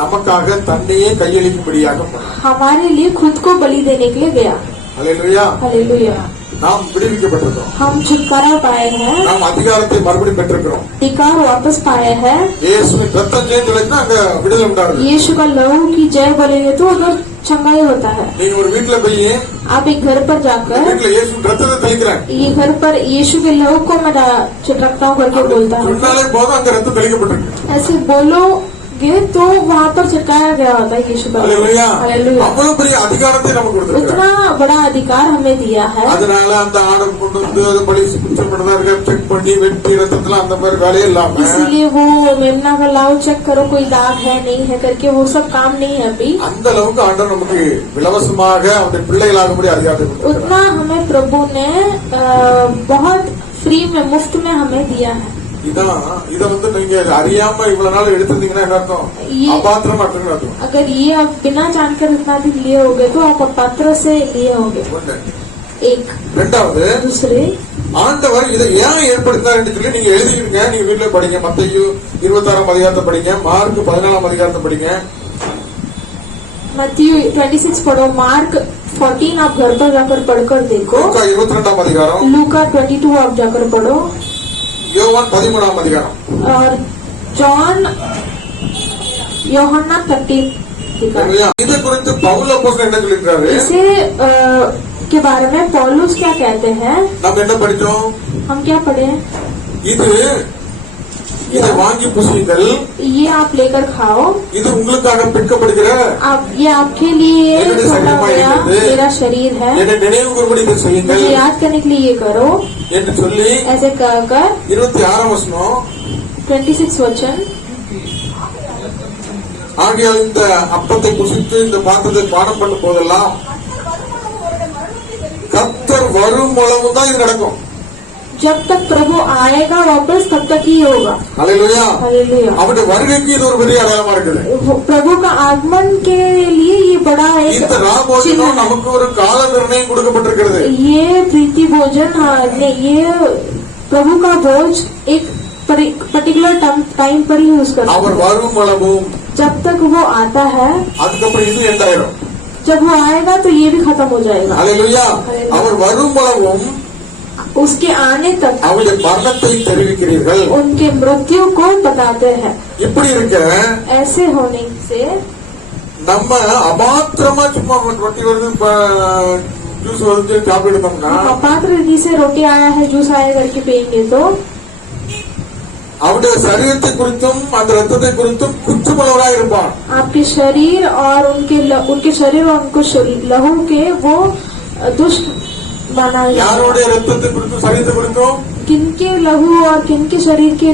நமக்காக தன்னையே கையளிக்கும்படியாக போனார். हमारे लिए खुद को बलि देने के लिए गया। ஹல்லேலூயா. हालेलुया। நாம் விடுவிக்கப்பட்டிருக்கோம். हम छुटकारा पाए हैं, நாம் அதிகாரத்தை மறுபடியும் பெற்றிருக்கிறோம். अधिकार वापस पाए हैं। இயேசுவின் ரத்தம் ஜெயந்தலைன்னா அங்க விடுதலை உண்டாகுது. यीशु का लहू की जय बोलेंगे तो उधर चंगाई होता है। நீங்க ஒரு வீட்டுல போய் आप एक घर पर जाकर வீட்டுல இயேசுவின் ரத்தத்தை தெளிக்கிறேன் ये घर पर यीशु के लहू को मैं छिड़कता हूँ करके बोलता है। சொன்னாலே போதும் அங்க ரத்தம் தெளிக்கப்பட்டிருக்கு. ऐसे बोलोगे तो वहाँ पर छिड़काया गया होता है यीशु का। ஹல்லேலூயா. हालेलुया। அவ்வளவு பெரிய அதிகாரத்தை நமக்கு கொடுத்திருக்கிறார். उतना बड़ा अधिकार हमें दिया है। அதனால அந்த ஆர்டர் கொண்டு வந்து அது பலி குற்றப்பட்டதா இருக்க செக் பண்ணி வெட்டி ரத்தத்துல அந்த மாதிரி வேலையே இல்லாம इसलिए वो मेमना का लाओ चेक करो कोई दाग है नहीं है करके वो सब काम नहीं है अभी। அந்த அளவுக்கு ஆண்டவர் நமக்கு இலவசமாக அவருடைய பிள்ளைகளாகும்படி அதிகாரத்தை கொடுத்திருக்கிறார். उतना हमें प्रभु ने बहुत फ्री में मुफ्त में हमें दिया है। இத வந்து நீங்க அறியாம இவ்வளவு நாள் எடுத்திருந்தீங்கன்னா என்ன அர்த்தம்? அபாத்திரமா அர்த்தம். अगर ये आप बिना जानकर इतना दिन लिए होगे तो आप पत्र से लिए होंगे। एक ரெண்டாவது दूसरे ஆண்டவர் இதை ஏன் ஏற்படுத்தினார் என்று சொல்லி நீங்க எழுதிக்கிங்க. நீங்க வீட்டுல படிங்க. மத்தேயு 26ஆம் அதிகாரத்தை படிங்க. மார்க் 14ஆம் அதிகாரத்தை படிங்க. मत्ती 26 पढ़ो, मार्क 14 आप घर पर जाकर पढ़कर देखो। லூக்கா 22ஆம் அதிகாரம், लूका 22 आप जाकर पढ़ो யோவான் 13ஆம் அதிகாரம் और जॉन யோहन्ना 30 இதை குறித்து பவுல் அப்போஸ்தலன் என்ன சொல்லிருக்காரு? इसे के बारे में पौलुस क्या कहते हैं? நம்ம என்ன படிச்சோம்? हम क्या पढ़े? இதை வாங்கி புசியுங்கள். ये आप लेकर खाओ। இது உங்களுக்காக பிற்கப்படுகிற ये आपके लिए என்னுடைய छोड़ा சரீரமாய் गया இருக்கிறது. मेरा शरीर है। என்னை நினைவு கூறும்படி இதை செய்யுங்கள் मुझे याद करने के लिए ये करो என்று சொல்லி ऐसे कहकर 26ஆம் வசனம் 26 वचन ஆகையால் இந்த அப்பத்தை புசித்து இந்த பாத்திரத்தை பானம் பண்ணும் போதெல்லாம் கர்த்தர் வரும் அளவு தான் இது நடக்கும். जब तक प्रभु आएगा वापस तब तक ही होगा। ஹல்லேலூயா. हालेलुया। அவருடைய வருகைக்கு இது ஒரு பெரிய அடையாளமா இருக்குது. प्रभु का आगमन के लिए ये बड़ा இந்த एक ராபோஜனம் நமக்கு ஒரு கால நிர்ணயம் கொடுக்கப்பட்டிருக்கிறது. ये प्रीति भोजन ये प्रभु का भोज एक पर्टिकुलर टाइम पर ही यूज करता அவர் है। வரும் அளவும் जब तक वो आता है, அதுக்கப்புறம் இது எண்டாயிரும். जब वो आएगा तो ये भी खत्म हो जाएगा। ஹல்லேலூயா. அவர் வரும் அளவும் उसके आने तक அவருடைய மரணத்தை தெரிவிக்கிறீர்கள். उनके मृत्यु को बताते हैं। இப்படி இருக்க ऐसे होने से நம்ம அபாத்திரமா சும்மா ரொட்டி வருது ஜூஸ் வருது சாப்பிட்டு எடுத்தோம்னா अपात्र रीति से रोटी आया है जूस आया करके पियेंगे तो அவருடைய சரீரத்தை குறித்தும் அந்த ரத்தத்தை குறித்தும் குற்றமுள்ளவராக இருப்பான். आपके शरीर और उनके शरीर और उनको लहू के वो दुष्ट बना। யாருடைய ரத்தத்தை குறித்தும் சரீரத்தை குறித்தும் किनके लहू और किनके शरीर के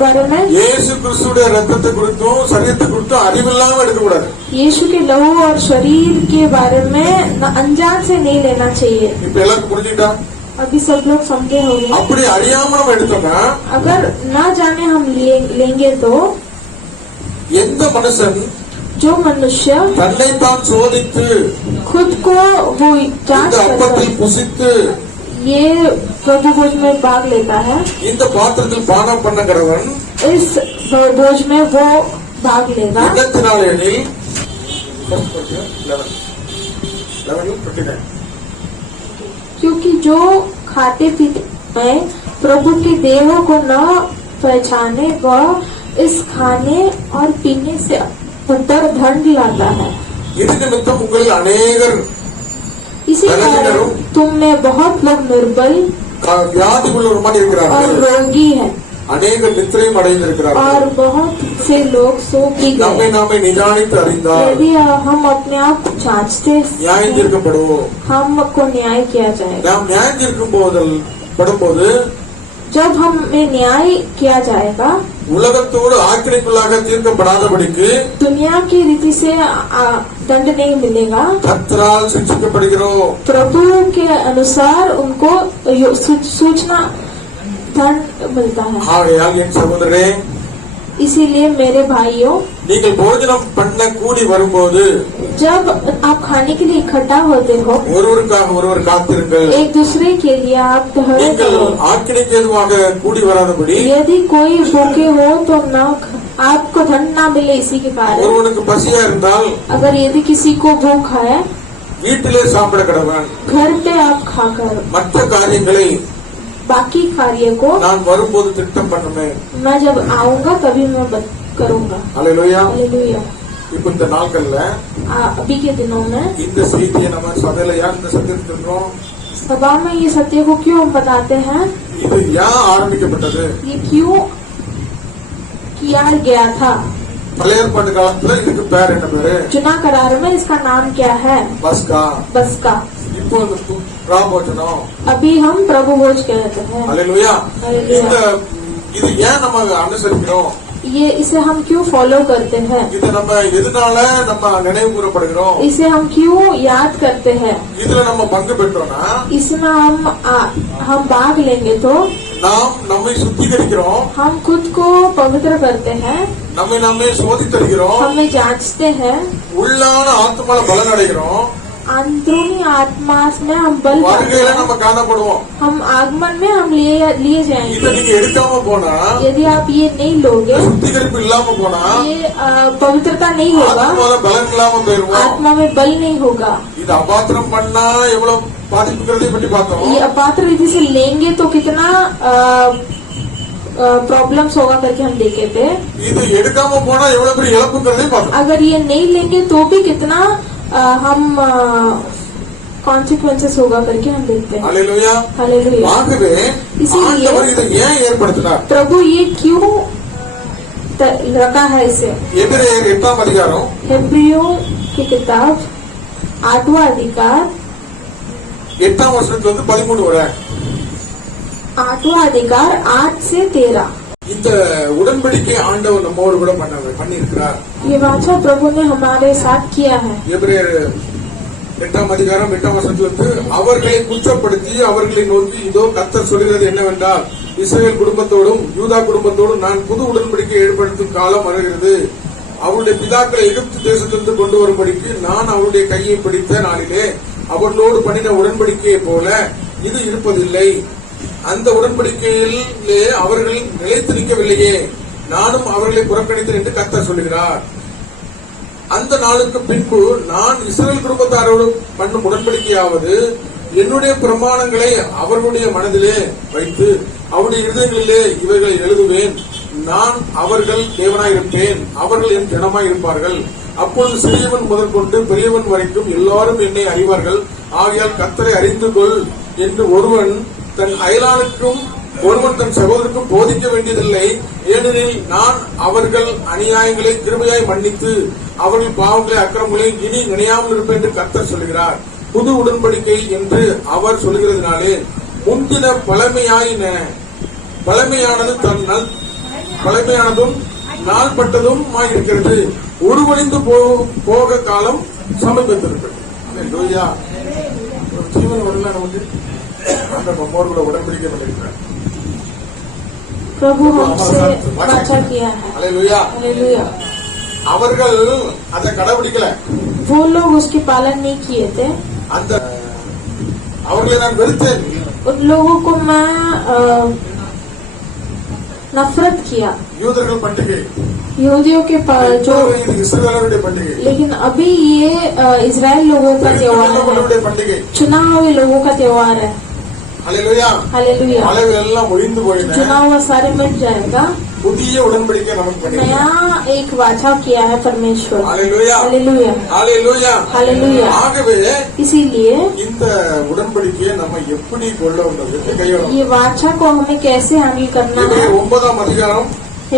बारे में? இயேசு கிறிஸ்துடைய ரத்தத்தை குறித்தும் சரீரத்தை குறித்தும் அறிவில்லாம எடுக்கக்கூடாது. यीशु के लहू और शरीर के बारे में अनजान से नहीं लेना चाहिए। இப்ப எல்லாருக்கும் புரிஞ்சுட்டா? अभी सब लोग समझे होंगे। அப்படி அறியாம நம்ம எடுத்தோம்னா अगर ना जाने हम लेंगे तो எந்த மனுஷன் जो मनुष्य தன்னைத்தான் சோதித்து खुद को वो जांच இந்த அப்பத்தை कर புசித்து ये प्रभु भोज में भाग लेता है, இந்த பாத்திரத்தில் பானம் பண்ணுகிறவன் इस भोज में वो भाग लेगा। எண்ணத்தினால் எனில் 11 क्योंकि जो खाते पीते में प्रभु के देह को न पहचाने वह इस खाने और पीने से उत्तर दंड लाता है। இது நிமித்தம் உங்களில் அநேகர் इसी कारण तुम में बहुत लोग निर्बल வியாதி உள்ளவருமாய் और இருக்கிறார்கள். रोगी है। அநேக நித்திரையும் அடைந்திருக்கிறார்கள். और बहुत से लोग सो भी நம்மை गए. நாமே நிதானித்து அறிந்தால் यदि हम अपने आप को जांचते நியாயம் தீர்க்கப்படுவோம். हमको न्याय किया जाएगा. நாம் நியாயம் தீர்க்கும் படும்போது जब हमें न्याय किया जाएगा, உலகத்தோடு ஆக்கினைக்குள்ளாக தீர்க்கப்படாதபடிக்கு दुनिया की रीति से दंड नहीं मिलेगा. கர்த்தரால் சிக்ஷிக்கப்படுகிறோம். प्रभु के अनुसार उनको सूचना दंड मिलता है. ஆகையால் என் சகோதரரே, इसीलिए मेरे भाइयों, நீங்கள் போஜனம் பண்ண கூடி வரும்போது जब आप खाने के लिए इकट्ठा होते हो, ஒருவருக்காக ஒருவர் காத்திருங்கள். एक दूसरे के लिए आप ठहरे நீங்கள் करो. ஆக்கினைக்கு எதுவாக கூடி வராதபடி यदि कोई भूखे हो तो न आपको दंड ना मिले इसी के कारण. ஒருவனுக்கு பசியா இருந்தால் अगर यदि किसी को भूख है, வீட்டிலே சாப்பிட கடவன். घर पे आप खाकर மற்ற காரியங்களை बाकी कार्य को நான் வரும்போது திட்டம் பண்ணுவேன். मैं जब आऊंगा तभी मैं करूंगा. அல்லேலூயா. हालेलुया. இப்ப இந்த நாட்கள்ல अभी के दिनों में இந்த செய்தியை நம்ம சபையில ஏன் இந்த சத்தியத்தை சொல்றோம்? सभा में ये सत्य को क्यों बताते हैं? இது ஏன் ஆரம்பிக்கப்பட்டது? ये क्यों किया गया था? பழைய ஏற்பாட்டு காலத்துல இதுக்கு பேர் என்ன பேரு? चुना करार में इसका नाम क्या है? பஸ்கா. बसका. இப்போ ராபோஜனம். अभी हम प्रभु भोज कहते हैं. அல்லேலூயா. हालेलुया. இது ஏன் நம்ம அனுசரிக்கிறோம்? ये इसे हम क्यों फॉलो करते हैं? இது நம்ம எதனால நம்ம நினைவு கூறப்படுகிறோம்? इसे हम क्यों याद करते हैं? இதுல நம்ம பங்கு பெற்றோம்னா इसमें हम भाग लेंगे तो நாம் நம்மை சுத்திகரிக்கிறோம். हम खुद को पवित्र करते हैं, நம்மை நாமே சோதித்தருகிறோம். हमें जांचते हैं, உள்ளான ஆத்மால பலன் அடைகிறோம். अंदरूनी आत्मा में हम बल வருகையில पाते நம்ம हैं. காணப்படுவோம். हम आगमन में हम लिए இதை जाएंगे. நீங்க எடுக்காம போனா, यदि आप ये नहीं लोगे, சுத்திகரிப்பு இல்லாம போனா ये पवित्रता नहीं होगा, ஆத்மால பலன் இல்லாம போயிருவோம். आत्मा में बल नहीं होगा. இது அபாத்திரம் பண்ணா எவ்வளவு பாதிப்புங்கிறதை பற்றி பார்த்தோம். ये अपात्र विधि से लेंगे तो कितना प्रॉब्लम्स होगा करके हम देखे थे. இது எடுக்காம போனா எவ்வளவு பெரிய இழப்புங்கிறதையும் பார்த்தோம். अगर ये नहीं लेंगे तो भी कितना हम कॉन्सिक्वेंसेस होगा करके हम देखते हैं. அல்லேலூயா. हालेलुया. ஆகவே इसीलिए ஆண்டவர் இதை ஏன் ஏற்படுத்தினார்? प्रभु ये क्यों रखा है इसे? எபிரேயர் 8ஆம் அதிகாரம் हेब्रियों की किताब 8वां अधिकार 8ஆம் வசனத்துல இருந்து 13 வரை 8वां अधिकार 8 से 13. இந்த உடன்படிக்கை ஆண்டவர் நம்மோடு கூட பண்ணி இருக்கிறார். ये वाचा प्रभु ने हमारे साथ किया है. எபிரேயர் 8ஆம் அதிகாரம் 8ஆம் வசனத்திலிருந்து அவர்களை குற்றப்படுத்தி அவர்களை நோக்கி இதோ கர்த்தர் சொல்கிறது என்னவென்றால் இஸ்ரவேல் குடும்பத்தோடும் யூதா குடும்பத்தோடும் நான் புது உடன்படிக்கை ஏற்படுத்தும் காலம் வருகிறது. அவருடைய பிதாக்களை எகிப்து தேசத்திலிருந்து கொண்டு வரும்படிக்கு நான் அவருடைய கையை பிடித்த நாளிலே அவர்களோடு பண்ணின உடன்படிக்கையை போல இது இருப்பதில்லை. அந்த உடன்படிக்கையிலே அவர்கள் நிலைத்து நிற்கவில்லையே, நானும் அவர்களை புறக்கணித்தேன் என்று கர்த்தர் சொல்கிறார். அந்த நாளுக்கு பின்பு நான் இஸ்ரவேல் குடும்பத்தாரோடு பண்ணும் உடன்படிக்கையாவது என்னுடைய பிரமாணங்களை அவர்களுடைய மனதிலே வைத்து அவருடைய இருதயங்களிலே இவைகளை எழுதுவேன். நான் அவர்கள் தேவனாயிருப்பேன், அவர்கள் என் ஜனமாயிருப்பார்கள். அப்பொழுது சிறியவன் முதற்கொண்டு பெரியவன் வரைக்கும் எல்லாரும் என்னை அறிவார்கள். ஆகையால் கர்த்தரை அறிந்து கொள் என்று ஒருவன் தன் அயலானுக்கும் ஒருவன் தன் சகோதரருக்கும் போதிக்க வேண்டியதில்லை. ஏனெனில் நான் அவர்கள் அநியாயங்களை கிருபையாய் மன்னித்து அவர்கள் பாவங்களை அக்கிரமங்களை இனி நினையாமல் இருப்பேன் என்று கர்த்தர் சொல்கிறார். புது உடன்படிக்கை என்று அவர் சொல்கிறதுனாலே முந்தின பழமையானது பழமையானதும் நாள்பட்டதும் இருக்கிறது. உருவழிந்து போக காலம் சமீபத்திருக்கிறது. ஜீவன் உடனே நமக்கு அந்த நம்மோடு கூட உடன்படிக்கை பண்ணிருக்கிறார். प्रभु हमसे वाचा किया है. हालेलुया. हालेलुया. அவர்கள் அதை கடைபிடிக்கல. वो लोग उसकी पालन नहीं किए थे. அந்த அவர்களை நான் வெறுத்தேன். उन लोगों को मैं नफरत किया. யூதர்கள் பண்டிகை, यहूदियों के जो, இது இஸ்ரவேலருடைய பண்டிகை, लेकिन अभी ये इजराइल लोगों का त्योहार है, பண்டிகை, चुना हुए लोगों का त्योहार है. हालेलुया. हालेलुया. மலைகள் எல்லாம் ஒழிந்து போயின. चुना हुआ सारे मिट जाएगा. புதிய உடன்படிக்கை நமக்கு பண்ணிருக்கார். नया एक वाचा किया है परमेश्वर। Hallelujah hallelujah hallelujah hallelujah. ஆகவே इसीलिए இந்த உடன்படிக்கையை நம்ம எப்படி கொள்ள வந்தது கையாள ये वाचा को हमें कैसे हासिल करना है। 9ஆம் அதிகாரம்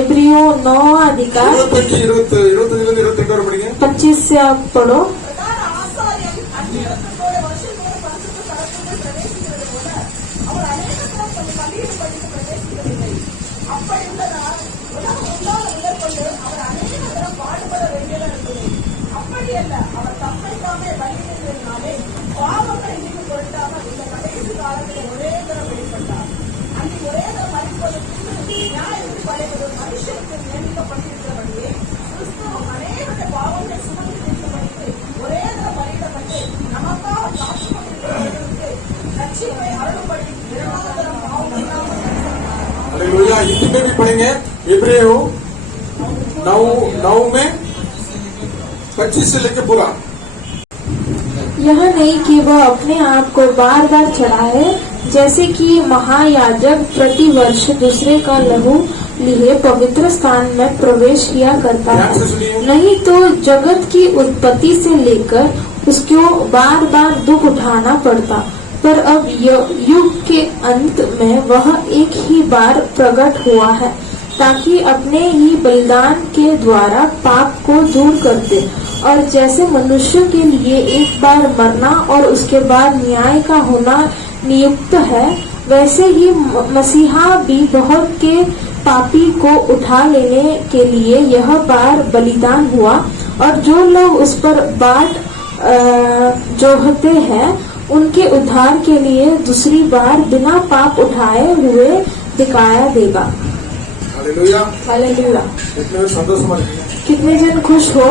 इब्रियों 9 अधिकार 25 25 22 வரை படிங்க. 25 से आप पढ़ो। हालेलुया हिंदी में भी पढ़ेंगे. इब्रियों 9 में 25 से लेकर पूरा. यह नहीं कि वह अपने आप को बार बार चढ़ाए, जैसे कि महायाजक प्रति वर्ष दूसरे का लहू लिए पवित्र स्थान में प्रवेश किया करता ध्यान से है। सुनिए. नहीं तो जगत की उत्पत्ति से लेकर उसको बार बार दुख उठाना पड़ता, पर अब युग के अंत में वह एक ही बार प्रकट हुआ है, ताकि अपने ही बलिदान के द्वारा पाप को दूर कर दे। और जैसे मनुष्य के लिए एक बार मरना और उसके बाद न्याय का होना नियुक्त है, वैसे ही मसीहा भी बहुत के पापी को उठा लेने के लिए यह बार बलिदान हुआ, और जो लोग उस पर बाट जोहते हैं उनके उद्धार के लिए दूसरी बार बिना पाप उठाए हुए दिखाया देगा। Hallelujah hallelujah. कितने संतोषமா இருக்கீங்க. कितने जन खुश हो।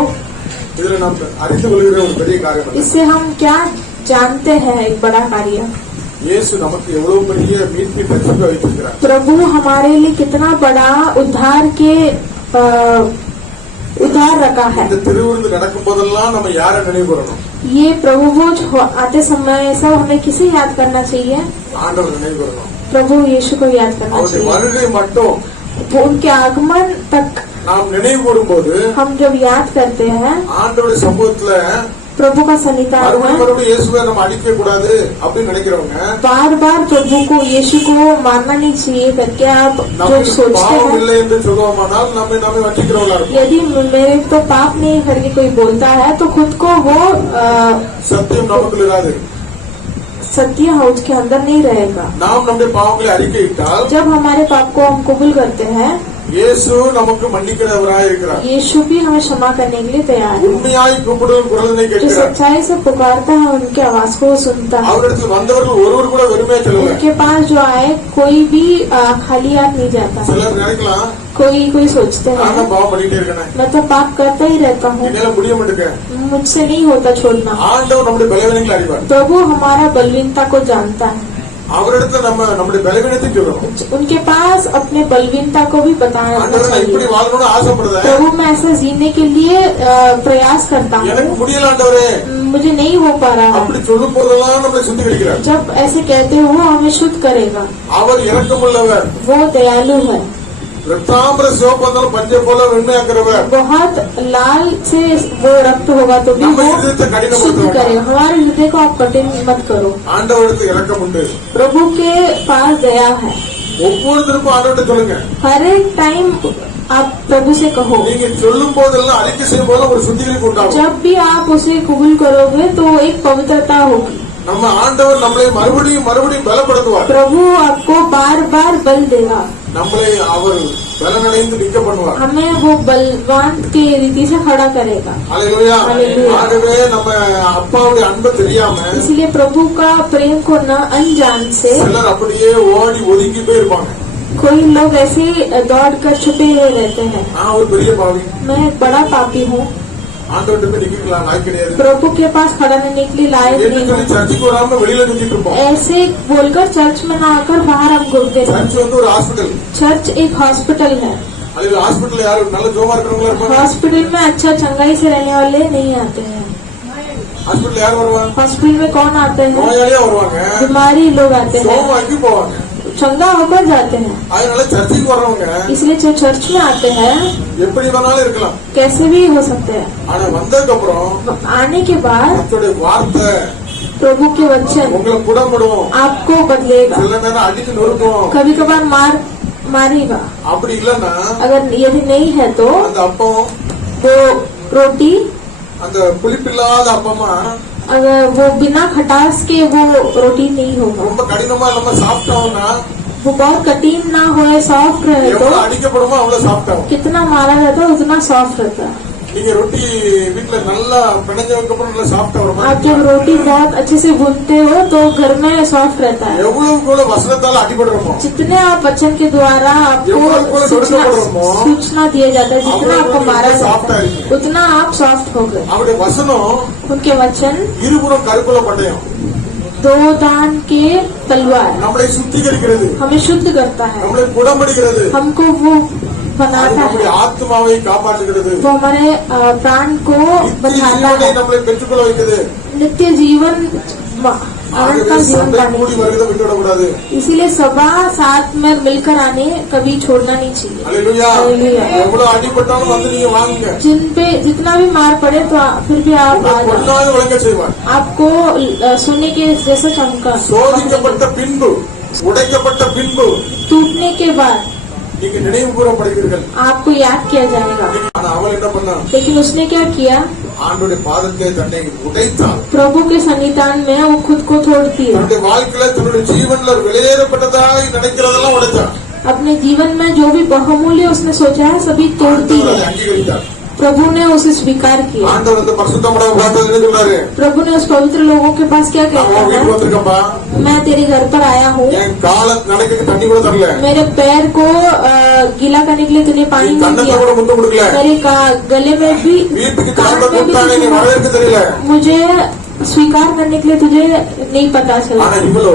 இதுல நாம் அறிந்து கொள்கிற ஒரு பெரிய காரியம். इससे हम क्या जानते हैं एक बड़ा कार्य। இயேசு நமக்கு எவ்வளவு பெரிய மீட்பை ரட்சிப்பை வைத்திருக்கிறார். प्रभु हमारे लिए कितना बड़ा उद्धार के उद्धार रखा है। இந்த திருவிருந்து நடக்கும் போதெல்லாம் நம்ம யாரை நினைவு கூறணும்? ये प्रभु भोज आते समय सब हमें किसे याद करना चाहिए। ஆண்டவர் நினைவு கூறணும். प्रभु यीशु को याद करना அவருடைய चाहिए। வருகை மட்டும் वो उनके आगमन तक நாம் நினைவு கூறும்போது हम जब याद करते हैं ஆண்டவருடைய சமூகத்துல प्रभु का सन्निधान மறுபடியும் में, மறுபடியும் இயேசுவை நம்ம அடிக்க கூடாது அப்படின்னு நினைக்கிறவங்க बार बार प्रभु को यीशु को मानना नहीं चाहिए करके आप जो நமக்கு सोचते பாவம் हैं। இல்லை என்று சொல்லுவோமானால் நம்மை வஞ்சிக்கிறவங்களா இருக்கும். यदि मेरे तो पाप नहीं करके कोई बोलता है तो खुद को वो சத்தியம் நமக்குள் இராது. सत्य है उसके अंदर नहीं रहेगा। நாம் நம்முடைய பாவங்களை அறிக்கையிட்டால் जब हमारे पाप को हम कबूल करते हैं, இயேசு நமக்கு மன்னிக்கிறவராய் இருக்கிறார். यीशु भी हमें क्षमा करने के लिए तैयार है। உண்மையாய் கூப்பிடும் குரலினை जो கேட்கிறார். सच्चाई से पुकारता है उनकी आवाज को वो सुनता है। அவரிடத்தில் வந்தவர்கள் ஒருவர் கூட வெறுமையா செல்லல. उनके पास जो आए कोई भी खाली हाथ नहीं जाता। சிலர் நினைக்கலாம் कोई सोचते நான் हैं பாவம் பண்ணிட்டே இருக்கேன், मैं तो पाप करता ही रहता हूँ, என்னால முடிய மாட்டேங்க. मुझसे नहीं होता छोड़ना। ஆண்டவர் நம்முடைய பலவீனங்களை அறிவார். प्रभु हमारा बलवीनता को जानता है। அவரிடத்துல நம்ம நம்முடைய பலவீனத்தை சொல்லணும். उनके पास अपने बलवीनता को भी बताना ஆண்டவர் நான் இப்படி चाहिए। வாழணும்னு ஆசைப்படுறேன், प्रभु मैं ऐसा जीने के लिए प्रयास करता எனக்கு हूँ, முடியல ஆண்டவரே मुझे नहीं हो पा रहा है। அப்படி சொல்லும் போதெல்லாம் நம்மளை சுத்திகரிக்கிறார். जब ऐसे कहते हो वो हमें शुद्ध करेगा। அவர் இரக்கமுள்ளவர், वो दयालु है, ரத்தாம்பர சிவப்பந்தாலும் பஞ்சை போல வெண்மையாக்கிறவர். बहुत लाल से वो रक्त होगा तो भी நம்ம वो இதயத்தை शुद्ध கடினப்படுத்த करेगा। हमारे हृदय को आप कठिन मत करो। ஆண்டவருக்கு இரக்கம் உண்டு. प्रभु के पास दया है। ஒவ்வொருத்தருக்கும் ஆண்டவர்கிட்ட சொல்லுங்க. हर एक टाइम आप प्रभु से कहो। நீங்க சொல்லும் போதெல்லாம் அறிக்கை செய்யும் போதெல்லாம் ஒரு சுத்திகரிப்பு உண்டாகும். जब भी आप उसे कबूल करोगे तो एक पवित्रता होगी। நம்ம ஆண்டவர் நம்மளை மறுபடியும் மறுபடியும் பலப்படுத்துவார். प्रभु आपको बार बार बल देगा। நம்மளை அவர் பலனடைந்து நிற்க பண்ணுவார். हमें वो बलवान के रीति से खड़ा करेगा। ஹல்லேலூயா. ஹல்லேலூயா. ஆகவே நம்ம அப்பாவுடைய அன்பை தெரியாம इसलिए प्रभु का प्रेम को न अनजान से சிலர் அப்படியே ஓடி ஒதுங்கி போய் இருப்பாங்க. कोई लोग ऐसे दौड़ कर छुपे हुए रहते हैं। நான் ஒரு பெரிய பாவி, मैं एक बड़ा पापी हूँ, ஆண்டவர்கிட்ட போய் நிக்கலாம் நாய் கிடையாது प्रभु के पास खड़ा रहने के लिए लायक என்று नहीं சொல்லி हूँ, சர்ச்சுக்கு வராம வெளியில சுத்திட்டு இருப்போம். ऐसे बोलकर चर्च में ना आकर बाहर हम घूमते हैं। சர்ச் வந்து ஒரு ஹாஸ்பிட்டல். चर्च एक हॉस्पिटल है। அது ஹாஸ்பிட்டல் யாரும் நல்ல ஜோமா இருக்கிறவங்களா இருப்பாங்க. हॉस्पिटल में अच्छा चंगाई से रहने वाले नहीं आते हैं। ஹாஸ்பிட்டல் யார் வருவாங்க? हॉस्पिटल में कौन आते हैं? நோயாளியா வருவாங்க, बीमारी लोग आते हैं। சோமாக்கி போவாங்க. चंगा होकर जाते हैं। அதனால சர்ச்சுக்கு வர்றவங்க इसलिए जो चर्च में आते हैं எப்படி வேணாலும் இருக்கலாம், कैसे भी हो सकते हैं, ஆனா வந்ததுக்கு அப்புறம் आने के बाद கர்த்தருடைய வார்த்தை प्रभु के वचन உங்களை புடமிடும், आपको बदलेगा, சில நேரம் அடிச்சு நொறுக்கும். कभी कभार मारेगा। அப்படி இல்லன்னா अगर यदि नहीं है तो அந்த அப்பம், वो रोटी, அந்த புளிப்பில்லாத அப்பமா अगर वो बिना खटास के वो रोटी नहीं होगा, ரொம்ப கடினமா இல்லாம சாப்பிட்டோம்னா वो बहुत कठिन ना हो, सॉफ्ट रहे तो எவ்வளவு அடிக்கப்படுமோ அவ்வளவு சாப்பிட்டோம். कितना मारा जाता है उतना सॉफ्ट रहता है। நீங்க ரொட்டி வீட்டுல நல்லா பிணைஞ்சதுக்கு அப்புறம் நல்லா சாப்பிட்டா வரும். आप जब रोटी बहुत अच्छे से भूनते हो तो घर में सॉफ्ट रहता है। எவ்வளவு வசனத்தால அடிபடுறோமோ, जितने आप वचन के द्वारा आपको सूचना दिया जाता है, जितना आपको मारा जाता है उतना आप सॉफ्ट हो गए। அவருடைய வசனம் उनके वचन இருபுறம் கருக்குள்ள பட்டயம், दो दान के तलवार நம்மளை சுத்திகரிக்கிறது, हमें शुद्ध करता है, நம்மளை குணமடிக்கிறது, हमको वो बनाता நம்முடைய है, ஆத்மாவை காப்பாற்றுகிறது, वो हमारे प्राण को बचाता ஜீவனை है, நம்மளை பெற்றுக்கொள்ள வைக்கிறது. नित्य जीवन आनंद का जीवन சபை கூடி पाने। வருகிறத விட்டுவிடக்கூடாது. इसीलिए सभा साथ में मिलकर आने कभी छोड़ना नहीं चाहिए। அல்லேலூயா. அல்லேலூயா। எவ்வளவு அடிபட்டாலும் வந்து நீங்க வாங்குங்க, जिन पे जितना भी मार पड़े तो फिर भी आप आ जाओ, பொன்னாக விளங்க செய்வார். आपको सोने के जैसा चमका। சோதிக்கப்பட்ட பின்பு, உடைக்கப்பட்ட பின்பு टूटने के बाद நீங்க நினைவு கூறப்படுவீர்கள். आपको याद किया जाएगा। ஆனா அவள் என்ன பண்ணா, लेकिन उसने क्या किया, ஆண்டோடைய பாதத்தை தன்னை உடைத்தாள். प्रभु के सन्निधान में वो खुद को तोड़ती है, தன்னுடைய வாழ்க்கையில தன்னுடைய ஜீவன்ல வெளியேறப்பட்டதாய் நினைக்கிறதெல்லாம் உடைத்தாள். अपने जीवन में जो भी बहुमूल्य उसने सोचा है सभी तोड़ती ஆண்டவர் அதை है। அங்கீகரித்தார். प्रभु ने उसे स्वीकार किया। ஆண்டவர் அந்த பரிசுத்தமான வார்த்தையை சொன்னாரு, प्रभु ने उस पवित्र लोगों के पास क्या நான் कहता உன் வீட்டுக்கு है, வந்திருக்கப்பா, मैं तेरे घर पर आया हूँ, என் கால நடக்க தண்ணி கூட தரல, मेरे पैर को गीला करने के लिए तुझे पानी என் नहीं கண்ணத்தை दिया, கூட முத்தம் கொடுக்கல, मेरे गले में भी வீட்டுக்கு कान காந்த में भी கொடுத்தாங்க, நீ तुझे- வரவேற்க தெரியல. मुझे स्वीकार करने के लिए तुझे नहीं पता चला, ஆனா இவ்வளோ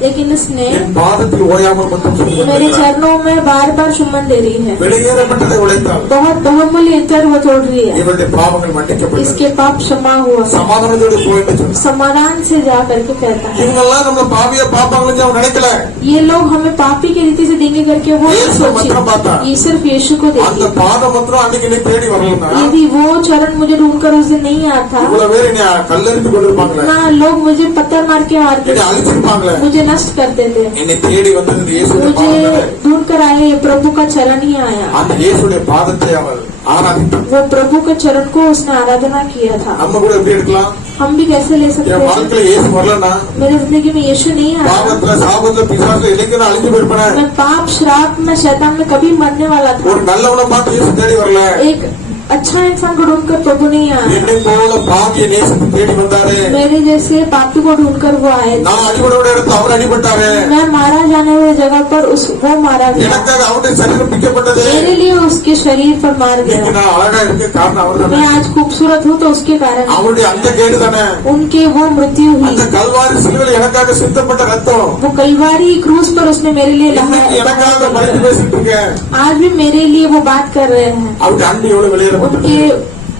लेकिन इसने என் பாதத்தில் ஓயாமல் முத்தம் சொல்லி मेरे கொண்டிருக்கிறார். चरणों में बार बार चुम्बन दे रही है, வெளியேறப்பட்டதை உடைத்தாள். बहुत बहुमूल्य इतर वो तोड़ रही है, இவருடைய பாவங்கள் மன்னிக்கப்பட்டது, इसके पाप क्षमा हुआ, சமாதானத்தோடு போயிட்டு சொன்னார். समाधान से जा करके कहता है। இவங்கெல்லாம் நம்மள பாவிய பாப்பாங்கன்னு அவன் நினைக்கல. ये लोग हमें पापी की रीति से देंगे करके वो नहीं यीशु मात्र पाता। सोचे, ये सिर्फ यीशु को அந்த देखिए। பாதம் மாத்திரம் அன்னைக்கு நீ தேடி வரலன்னா यदि वो चरण मुझे ढूंढकर उस दिन नहीं आता, இவ்வளவு பேர் என்னை கல்லறிந்து கொண்டிருப்பாங்களே, ना लोग मुझे पत्थर मार के मारते, என்னை அழிச்சிருப்பாங்களே. मुझे नष्ट करते थे, என்னை தேடி வந்தது இந்த இயேசுடைய मुझे பாதம் தானே. ढूंढ कर आए, ये प्रभु का चरण ही आया। அந்த இயேசுடைய பாதத்தை அவள் ஆராதித்தாள். वो प्रभु के चरण को उसने आराधना किया था। நம்ம கூட எப்படி எடுக்கலாம்? हम भी कैसे ले सकते என் हैं, வாழ்க்கையில இயேசு வரலன்னா मेरी जिंदगी में यीशु नहीं आया, பாவத்துல சாபத்துல பிசாசுல இலக்கு நான் அழிஞ்சு போயிருப்பேன். मैं पाप श्राप में शैतान में कभी मरने वाला था। ஒரு நல்லவனை பார்த்து இயேசு தேடி வரல, एक अच्छा इंसान को ढूंढकर प्रभु नहीं आया, என்னை போல பாவிய நேசத்தை தேடி வந்தாரு. मेरे जैसे पापी को ढूंढकर वो आए थे। நான் அடிபட இடத்துல அவர் அடிபட்டாரு, मैं मारा जाने वाली जगह पर वो मारा गया, எனக்காக அவருடைய சரீரம் பிக்கப்பட்டது. मेरे लिए उसके शरीर पर मार இன்னைக்கு गया। நான் அழகா இருக்க காரணம் அவர் मैं தானே. आज खूबसूरत हूँ तो उसके कारण, அவருடைய அந்த கேடு தானே. उनके वो मृत्यु அந்த हुई, கல்வாரி சிலுவையில் எனக்காக சிந்தப்பட்ட ரத்தம் वो कलवारी क्रूस पर उसने मेरे लिए இன்னைக்கு எனக்காக பறித்து लहा। பேசிட்டு இருக்கேன். आज भी मेरे लिए वो बात कर रहे हैं। அவருடைய அன்பு எவ்வளவு வெளியேறப்பட்டது. उनके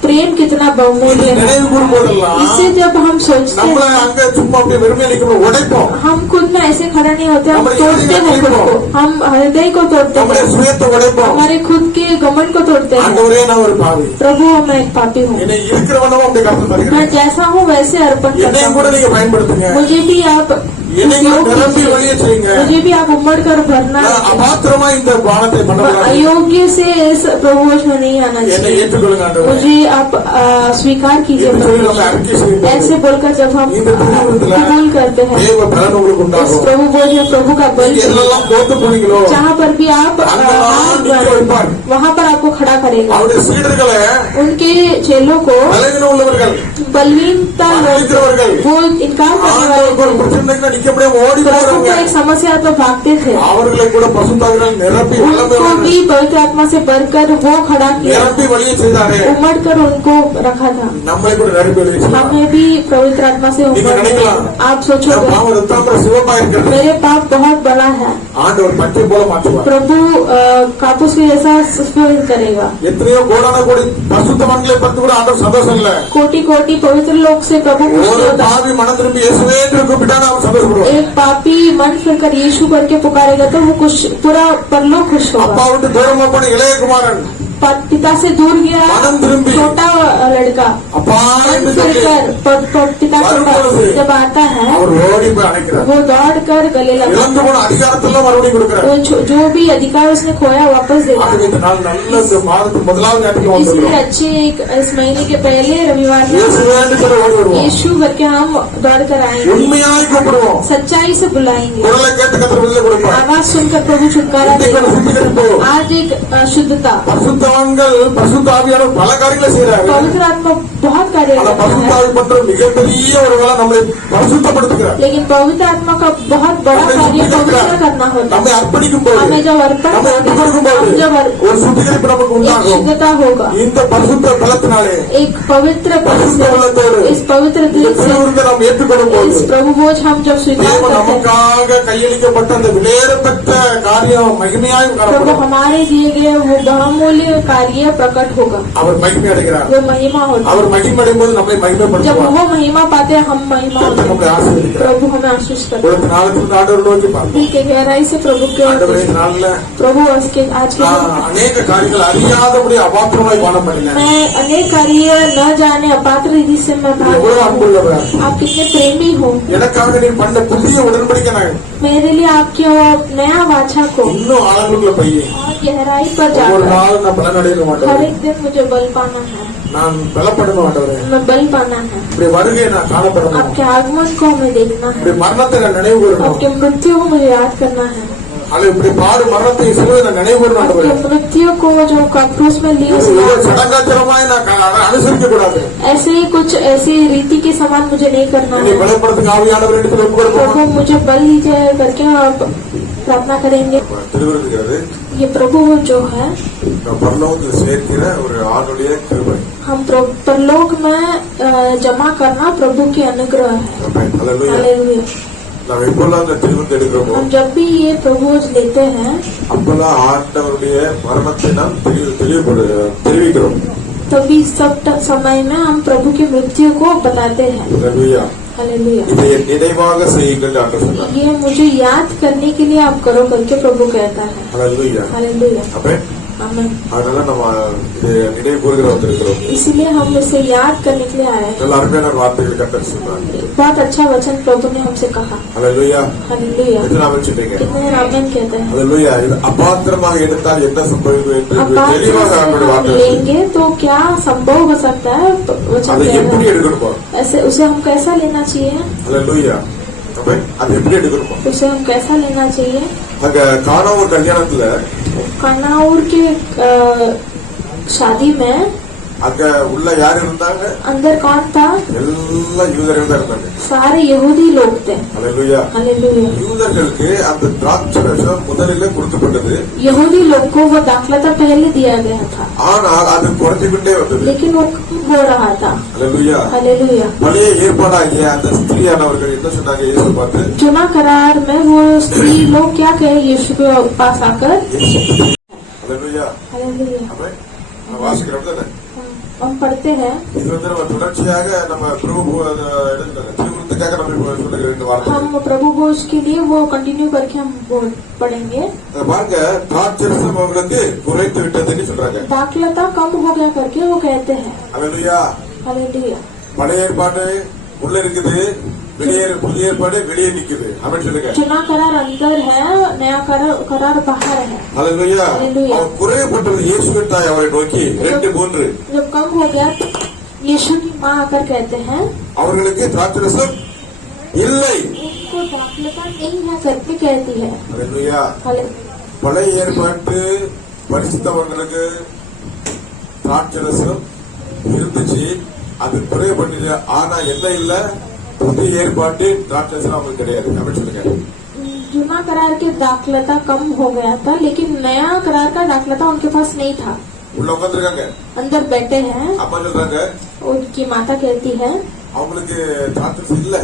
प्रेम कितना बहुमूल्य है। நினைவு கூறும் போதெல்லாம் इसे जब हम सोचते நம்மள हैं, அங்க சும்மா அப்படியே வெறுமையா நிக்கணும், உடைப்போம். हम खुद में ऐसे खड़ा नहीं होते, हम हमारे तोड़ते हृदय हैं खुद को। को, हम हृदय को तोड़ते நம்முடைய हैं, சுயத்தை உடைப்போம். हमारे खुद के घमंड को तोड़ते हैं। ஆண்டவரே நான் ஒரு பாவி, प्रभु मैं एक पापी हूँ, என்னை இருக்கிறவனவும் அப்படி கருத்து मैं தருகிறேன். जैसा हूँ वैसे अर्पण करता என்னையும் கூட हूँ, நீங்க பயன்படுத்துங்க, मुझे भी आप என்னையும் उपयोग நிரம்பி कीजिए, வழிய செய்யுங்க. मुझे भी आप उमड़ कर भरना। நான் அபாத்திரமா இந்த பானத்தை मैं பண்ணக்கூடாது. अयोग्य से इस प्रभुवश में नहीं आना என்னை चाहिए, ஏற்றுக்கொள்ளுங்க ஆண்டவரே. मुझे आप स्वीकार कीजिए என்று சொல்லி प्रभु। நம்ம அறிக்கை செய்யும் ऐसे போது बोलकर जब हम இந்த திருமணத்துல कबूल करते हैं, தேவ பலன் உங்களுக்கு इस உண்டாகும். प्रभु बोलिए प्रभु का बल நீங்க எல்லாம் தோத்து போனீங்களோ जहाँ पर भी आप அங்கெல்லாம் நிக்க வைப்பார். वहाँ पर आपको खड़ा करेगा। அவருடைய சீடர்களை उनके चेलों को பலவீனம் உள்ளவர்கள், बलवीनता लोग, அழிக்கிறவர்கள், वो इनकार करने वाले ஆண்டவருக்கு ஒரு थे, பிரச்சனைக்கு நிக்க முடியாம ஓடி प्रभु को போறவங்க, एक समस्या तो भागते थे, அவர்களை கூட பசுத்தாவினால் நிரப்பி उनको भी पवित्र आत्मा से भरकर वो खड़ा किया, நிரப்பி வழியை செய்தாரே. उमड़ कर उनको रखा था। நம்மளை கூட நிரப்பி வழியை செய்தார். हमें भी पवित्र आत्मा से நீங்க उमड़ நினைக்கலாம், आप என் सोचोगे பாவம் ரத்தாம்பர சிவப்பா இருக்கிறது, मेरे पाप बहुत बड़ा है, ஆண்டவர் பச்சை போல மாற்றுவார். प्रभु कापूस के जैसा सफेद करेगा। எத்தனையோ கோடான கோடி பசுத்தவான்களை பத்தி கூட ஆண்டவர் சந்தோஷம் இல்ல. कोटि कोटि पवित्र लोग से प्रभु खुश ஒரு होता है। பாவி மனம் திரும்பி இயேசுவே என்று கூப்பிட்டா அவன் சந்தோஷம் சந்தோஷப்படுவார். एक पापी मन फिरकर यीशु करके पुकारेगा तो वो कुछ पूरा परलोक खुश அப்பா होगा. விட்டு தூரமா போன இளைய குமாரன் पिता से दूर गया மனம் திரும்பி छोटा लड़का அப்பா मन என்று சொல்லி फिरकर पिता के पास जब आता है அவர் ஓடி போய் அணைக்கிறார். वो दौड़ कर गले இழந்து लगा. போன அதிகாரத்தெல்லாம் மறுபடியும் கொடுக்கிறார். वो जो भी अधिकार उसने खोया वापस देता ஆகவே है. இந்த நாள் நல்ல இந்த மாதத்துக்கு முதலாவது ஞாயிற்றுக்கிழமை इसलिए வந்திருக்கிறோம். अच्छे इस महीने के पहले रविवार में இயேசுவேன்னு சொல்லி ஓடி வருவோம். यीशु करके हम दौड़ कर आएंगे, உண்மையாய் கூப்பிடுவோம். सच्चाई से बुलाएंगे. குரலை கேட்டு கர்த்தர் விடுதலை கொடுப்பார். आवाज सुनकर प्रभु छुटकारा இன்றைக்கு देगा. சுத்திகரிப்பு. आज एक शुद्धता. பரிசுத்தவான்கள் பரிசுத்த ஆவியானவர் பல காரியங்களை செய்யறாரு. पवित्र आत्मा बहुत कार्य அந்த करता பரிசுத்த है, ஆவி பற்ற மிகப்பெரிய ஒரு வேலை நம்மை பரிசுத்தப்படுத்துகிறார். लेकिन पवित्र आत्मा का बहुत बड़ा कार्य पवित्र करना होता நம்மை है. அர்ப்பணிக்கும் போது हमें जब अर्पण நம்மை करते ஒப்புக் கொடுக்கும் हैं, போது हम जब ஒரு சுத்திகரிப்பு நமக்கு एक உண்டாகும். शुद्धता होगा. இந்த பரிசுத்த பலத்தினாலே एक पवित्र बल பரிசுத்த से, உள்ளத்தோடு इस पवित्र இந்த दिल से, திருவிருந்தை நாம் ஏற்றுக்கொள்ளும் போது इस प्रभु बोझ हम जब स्वीकार தேவன் करते हैं, நமக்காக கையளிக்கப்பட்ட அந்த விலையேறப்பட்ட காரியம் மகிமையாய் प्रभु காணப்படும். हमारे दिए गए वो बहुमूल्य कार्य प्रकट होगा. அவர் மகிமை அடைகிறார். वो महिमा होता है. அவர் மகிமை அடையும் போது நம்மை जब மகிமைப்படுத்துவார். वो महिमा पाते हैं हम महिमा होते கர்த்தர் நம்மை हैं. ஆசீர்வதிக்கிறார். प्रभु हमें आशीष करते ஒரு நாளுக்கு ஆண்டவர் நோக்கி பார்ப்போம். दिल के गहराई से प्रभु के ஆண்டவரே இந்த நாள்ல प्रभु आज के நான் दिन அநேக காரியங்கள் அறியாதபடி அபாத்திரமாய் பானம் பண்ணினேன். मैं अनेक कार्य न जाने अपात्र रीति से मैं भाग எவ்வளவு रहा हूँ. அன்புள்ளவர். आप कितने प्रेमी हो. எனக்காக நீ பண்ண புதிய உடன்படிக்கை நான் मेरे लिए आपके और नया वाचा को இன்னும் ஆழங்களுக்குள்ள போய் और गहराई पर ஒவ்வொரு जाकर நாளும் நான் பலனடையணும் हर மாட்டேன். एक दिन मुझे बल पाना है. நான் பலப்படணும் மாட்டவரே. मैं बल पाना है. இப்படி வருகையை நான் காணப்படணும். आपके आगमन को हमें देखना இப்படி है. மரணத்தை நான் நினைவு கூறணும். आपके मृत्यु को मुझे याद करना है. அல்ல இப்படி பாடு மரணத்தை சிலுவை நான் நினைவு கூறணும் ஆண்டவரே. आपके मृत्यु को जो क्रूस में लिए उसे இது याद करना है. சடங்காச்சரமாய் நான் அனுசரிக்க கூடாது. ऐसे ही कुछ ऐसी रीति के समान मुझे नहीं करना என்னை है. பலப்படுத்துங்க ஆவியானவர் என்று ஒப்பு प्रभु கொடுப்போம். मुझे बल लीजिए करके आप प्रार्थना करेंगे. திருவிருந்துகிறது ये प्रभु जो है பரலோகத்தில் சேர்க்கிற ஒரு ஆளுடைய கிருபை. हम परलोक में जमा करना प्रभु के अनुग्रह है. அல்லேலூயா. हालेलुया. நாம் எப்பெல்லாம் இந்த திருவிருந்து எடுக்கிறோமோ हम जब भी ये प्रभुज लेते हैं அப்பெல்லாம் ஆண்டவருடைய மரணத்தை நாம் தெரிவிக்கிறோம். तभी सब समय में हम प्रभु की मृत्यु को बताते हैं. அல்லேலூயா. हालेलुया. இதை நினைவாக செய்யுங்கள் ஆண்டவர் சொன்னார். ये मुझे याद करने के लिए आप करो करके प्रभु कहता है. அல்லேலூயா. हालेलुया. அப்ப आमीन. அதனால நம்ம இதை நினைவு கூறுகிற வந்திருக்கிறோம். इसलिए हम इसे याद करने के लिए आए हैं. நல்ல அருமையான வார்த்தைகள் கர்த்தர் சொன்னார். बहुत अच्छा वचन प्रभु ने हमसे कहा. அல்லேலூயா. हालेलुया. எத்தனை வச்சிட்டீங்க? कितने आमीन कहते हैं. அல்லேலூயா. இது அபாத்திரமாக எடுத்தால் என்ன சம்பவிக்கும் என்று अपात्र தெளிவாக से ஆண்டவருடைய हम வார்த்தை இருக்கு. लेंगे तो क्या संभव हो सकता है. वचन அதை कह எப்படி रहा है. எடுக்கணுமோ ऐसे उसे हम कैसा लेना चाहिए. அல்லேலூயா. அப்ப அது எப்படி எடுக்கணுமோ उसे हम कैसा लेना चाहिए. அங்க காணா ஒரு கல்யாணத்துல कनाउर के शादी में அங்க உள்ள யார் இருந்தாங்க? अंदर कौन था. எல்லாம் யூதர்கள் தான் இருந்தாங்க. सारे यहूदी लोग थे. அல்லேலூயா. हालेलुया. யூதர்களுக்கு அந்த திராட்சரசம் முதலில் கொடுக்கப்பட்டது. यहूदी लोग को वो दाखलता पहले दिया गया था, ஆனால் அது குறைஞ்சுக்கிட்டே வந்தது. लेकिन वो कम हो रहा था. அல்லேலூயா. हालेलुया. பழைய ஏற்பாடாகிய அந்த ஸ்திரியானவர்கள் என்ன சொன்னாங்க இயேசு பார்த்து? चुना करार में वो स्त्री लोग क्या कहे यीशु के पास आकर. அல்லேலூயா. हालेलुया. அப்ப நான் வாசிக்கிறோம் தானே. हम पढ़ते हैं. இது வந்து நம்ம தொடர்ச்சியாக நம்ம பிரபு திருவிருந்துக்காக நம்ம இப்ப சொல்லுகிற இந்த வார்த்தை. हम प्रभु भोज के लिए वो कंटिन्यू करके हम वो पढ़ेंगे. அதை பாருங்க, திராட்சரசம் அவர்களுக்கு குறைத்து விட்டதுன்னு சொல்றாங்க. दाखलता कम हो गया करके वो कहते हैं. அல்லேலூயா. हालेलुया. பழைய ஏற்பாடு உள்ள இருக்குது, வெளியே புதிய ஏற்பாடு வெளியே நிக்குது அப்படின்னு சொல்லுங்க. चुना करार अंदर है, नया करार बाहर है. அல்லேலூயா. அல்லேலூயா. அவர் குறையப்பட்டது இயேசுவின் தாய் அவரை நோக்கி 2:3 जब कम हो गया यीशु की माँ आकर कहते हैं அவர்களுக்கு திராட்சரசம் இல்லை. उनको दाखलता नहीं है करके कहती है. அல்லேலூயா. हालेलुया. பழைய ஏற்பாட்டு பரிசுத்தவங்களுக்கு திராட்சரசம் இருந்துச்சு, அது குறையப்பட்டது. ஆனா என்ன இல்ல, புதிய ஏற்பாட்டு திராட்சரசம் அவங்களுக்கு கிடையாது அப்படின்னு சொல்லுங்க. जुना करार के दाखलता कम हो गया था, लेकिन नया करार का दाखलता उनके पास नहीं था. உள்ள உட்காந்துருக்காங்க, अंदर बैठे हैं. அம்மா சொல்றாங்க उनकी माता कहती है அவங்களுக்கு திராட்சரசம் இல்ல.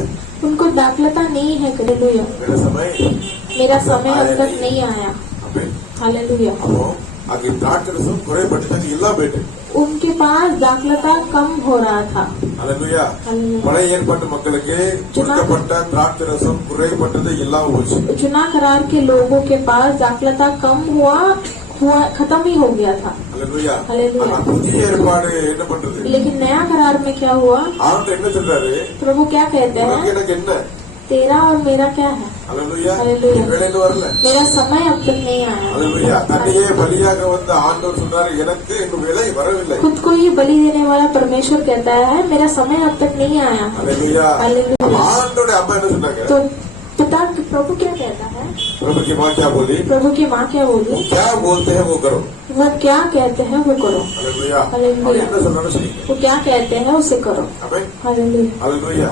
उनको दाखलता नहीं है. हालेलुया. வேற சமயம் मेरा समय अब तक नहीं आया. அப்ப हालेलुया. அப்போ அங்கே திராட்சரசம் குறையப்பட்டு இல்லாம போயிட்டு उनके पास दाखलता कम हो रहा था. அல்லேலூயா. Hallelujah. பழைய ஏற்பாட்டு மக்களுக்கு கொடுக்கப்பட்ட திராட்சை ரசம் குறைபட்டது இல்லாம போச்சு. चुना करार के लोगों के पास दाखलता कम हुआ खत्म ही हो गया था. அல்லேலூயா. Hallelujah. ஆனா புதிய ஏற்பாடு என்ன பண்றது? लेकिन नया करार में क्या हुआ? ஆண்டவர் என்ன சொல்றாரு? प्रभु क्या कहते உனக்கு हैं? எனக்கு என்ன? तेरा और मेरा क्या है? அல்லேலூயா. Hallelujah. வேலையில வரல. मेरा समय अब तक नहीं आया. அல்லேலூயா. தன்னையே பலியாக வந்த ஆண்டவர் சொல்றாரு, எனக்கு இன்னும் வேலை வரவில்லை. खुद को ही बलि देने वाला परमेश्वर कहता है मेरा समय अब तक नहीं आया. அல்லேலூயா. Hallelujah. ஆண்டவருடைய அம்மா என்ன சொன்னாங்க? तो पिता प्रभु क्या कहता है? प्रभु की माँ क्या बोली? प्रभु की माँ क्या बोली? क्या बोलते हैं वो करो. वो क्या कहते हैं वो करो. அல்லேலூயா. Hallelujah. அவர் என்ன சொல்றாரு செய்யுங்க. वो क्या कहते हैं उसे करो. ஆமென். Hallelujah. அல்லேலூயா.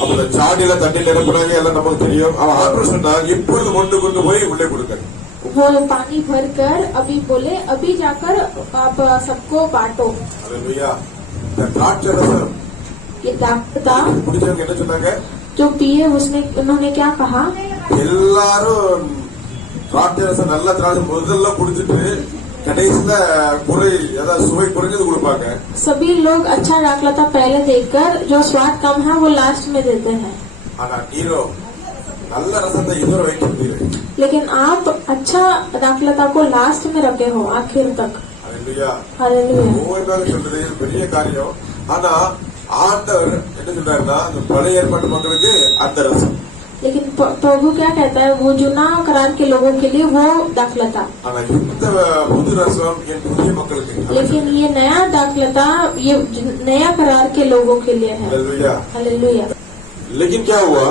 அப்ப இந்த சாடியில தண்ணி நிரப்புறாங்க எல்லாம் நமக்கு தெரியும். அவன் ஆண்டவர் சொன்னார், இப்பொழுது கொண்டு போய் உள்ளே கொடுங்க. वो पानी भर कर अभी बोले अभी जाकर आप सबको बांटो. அல்லேலூயா. இந்த திராட்சை ரசம் ये दाखलता குடிச்சவங்க என்ன சொன்னாங்க? जो पिए उन्होंने क्या कहा? எல்லாரும் திராட்சை ரசம் நல்ல திராட்சை முதல்ல குடிச்சிட்டு கடைசியில குறை ஏதாவது சுவை குறைஞ்சது கொடுப்பாங்க. सभी लोग अच्छा दाखलता पहले देकर जो स्वाद कम है वो लास्ट में देते हैं. ஆனா நீரோ நல்ல ரசத்தை இதுவரை வைக்கிறீர்கள். लेकिन आप अच्छा दाखलता को लास्ट में रखे हो आखिर तक. அல்லேலூயா. हालेलुया. ஓய்வாக சொல்றது இது பெரிய காரியம். ஆனா ஆண்டவர் என்ன சொல்றாருன்னா, அந்த பழைய ஏற்பாட்டு மக்களுக்கு அந்த ரசம். लेकिन प्रभु क्या कहता है वो जुना करार के लोगों के लिए वो दाखलता. ஆனா இந்த புது ரசம் என் புதிய மக்களுக்கு. लेकिन ये नया दाखलता ये नया करार के लोगों के लिए है. அல்லேலூயா. हालेलुया. लेकिन क्या हुआ,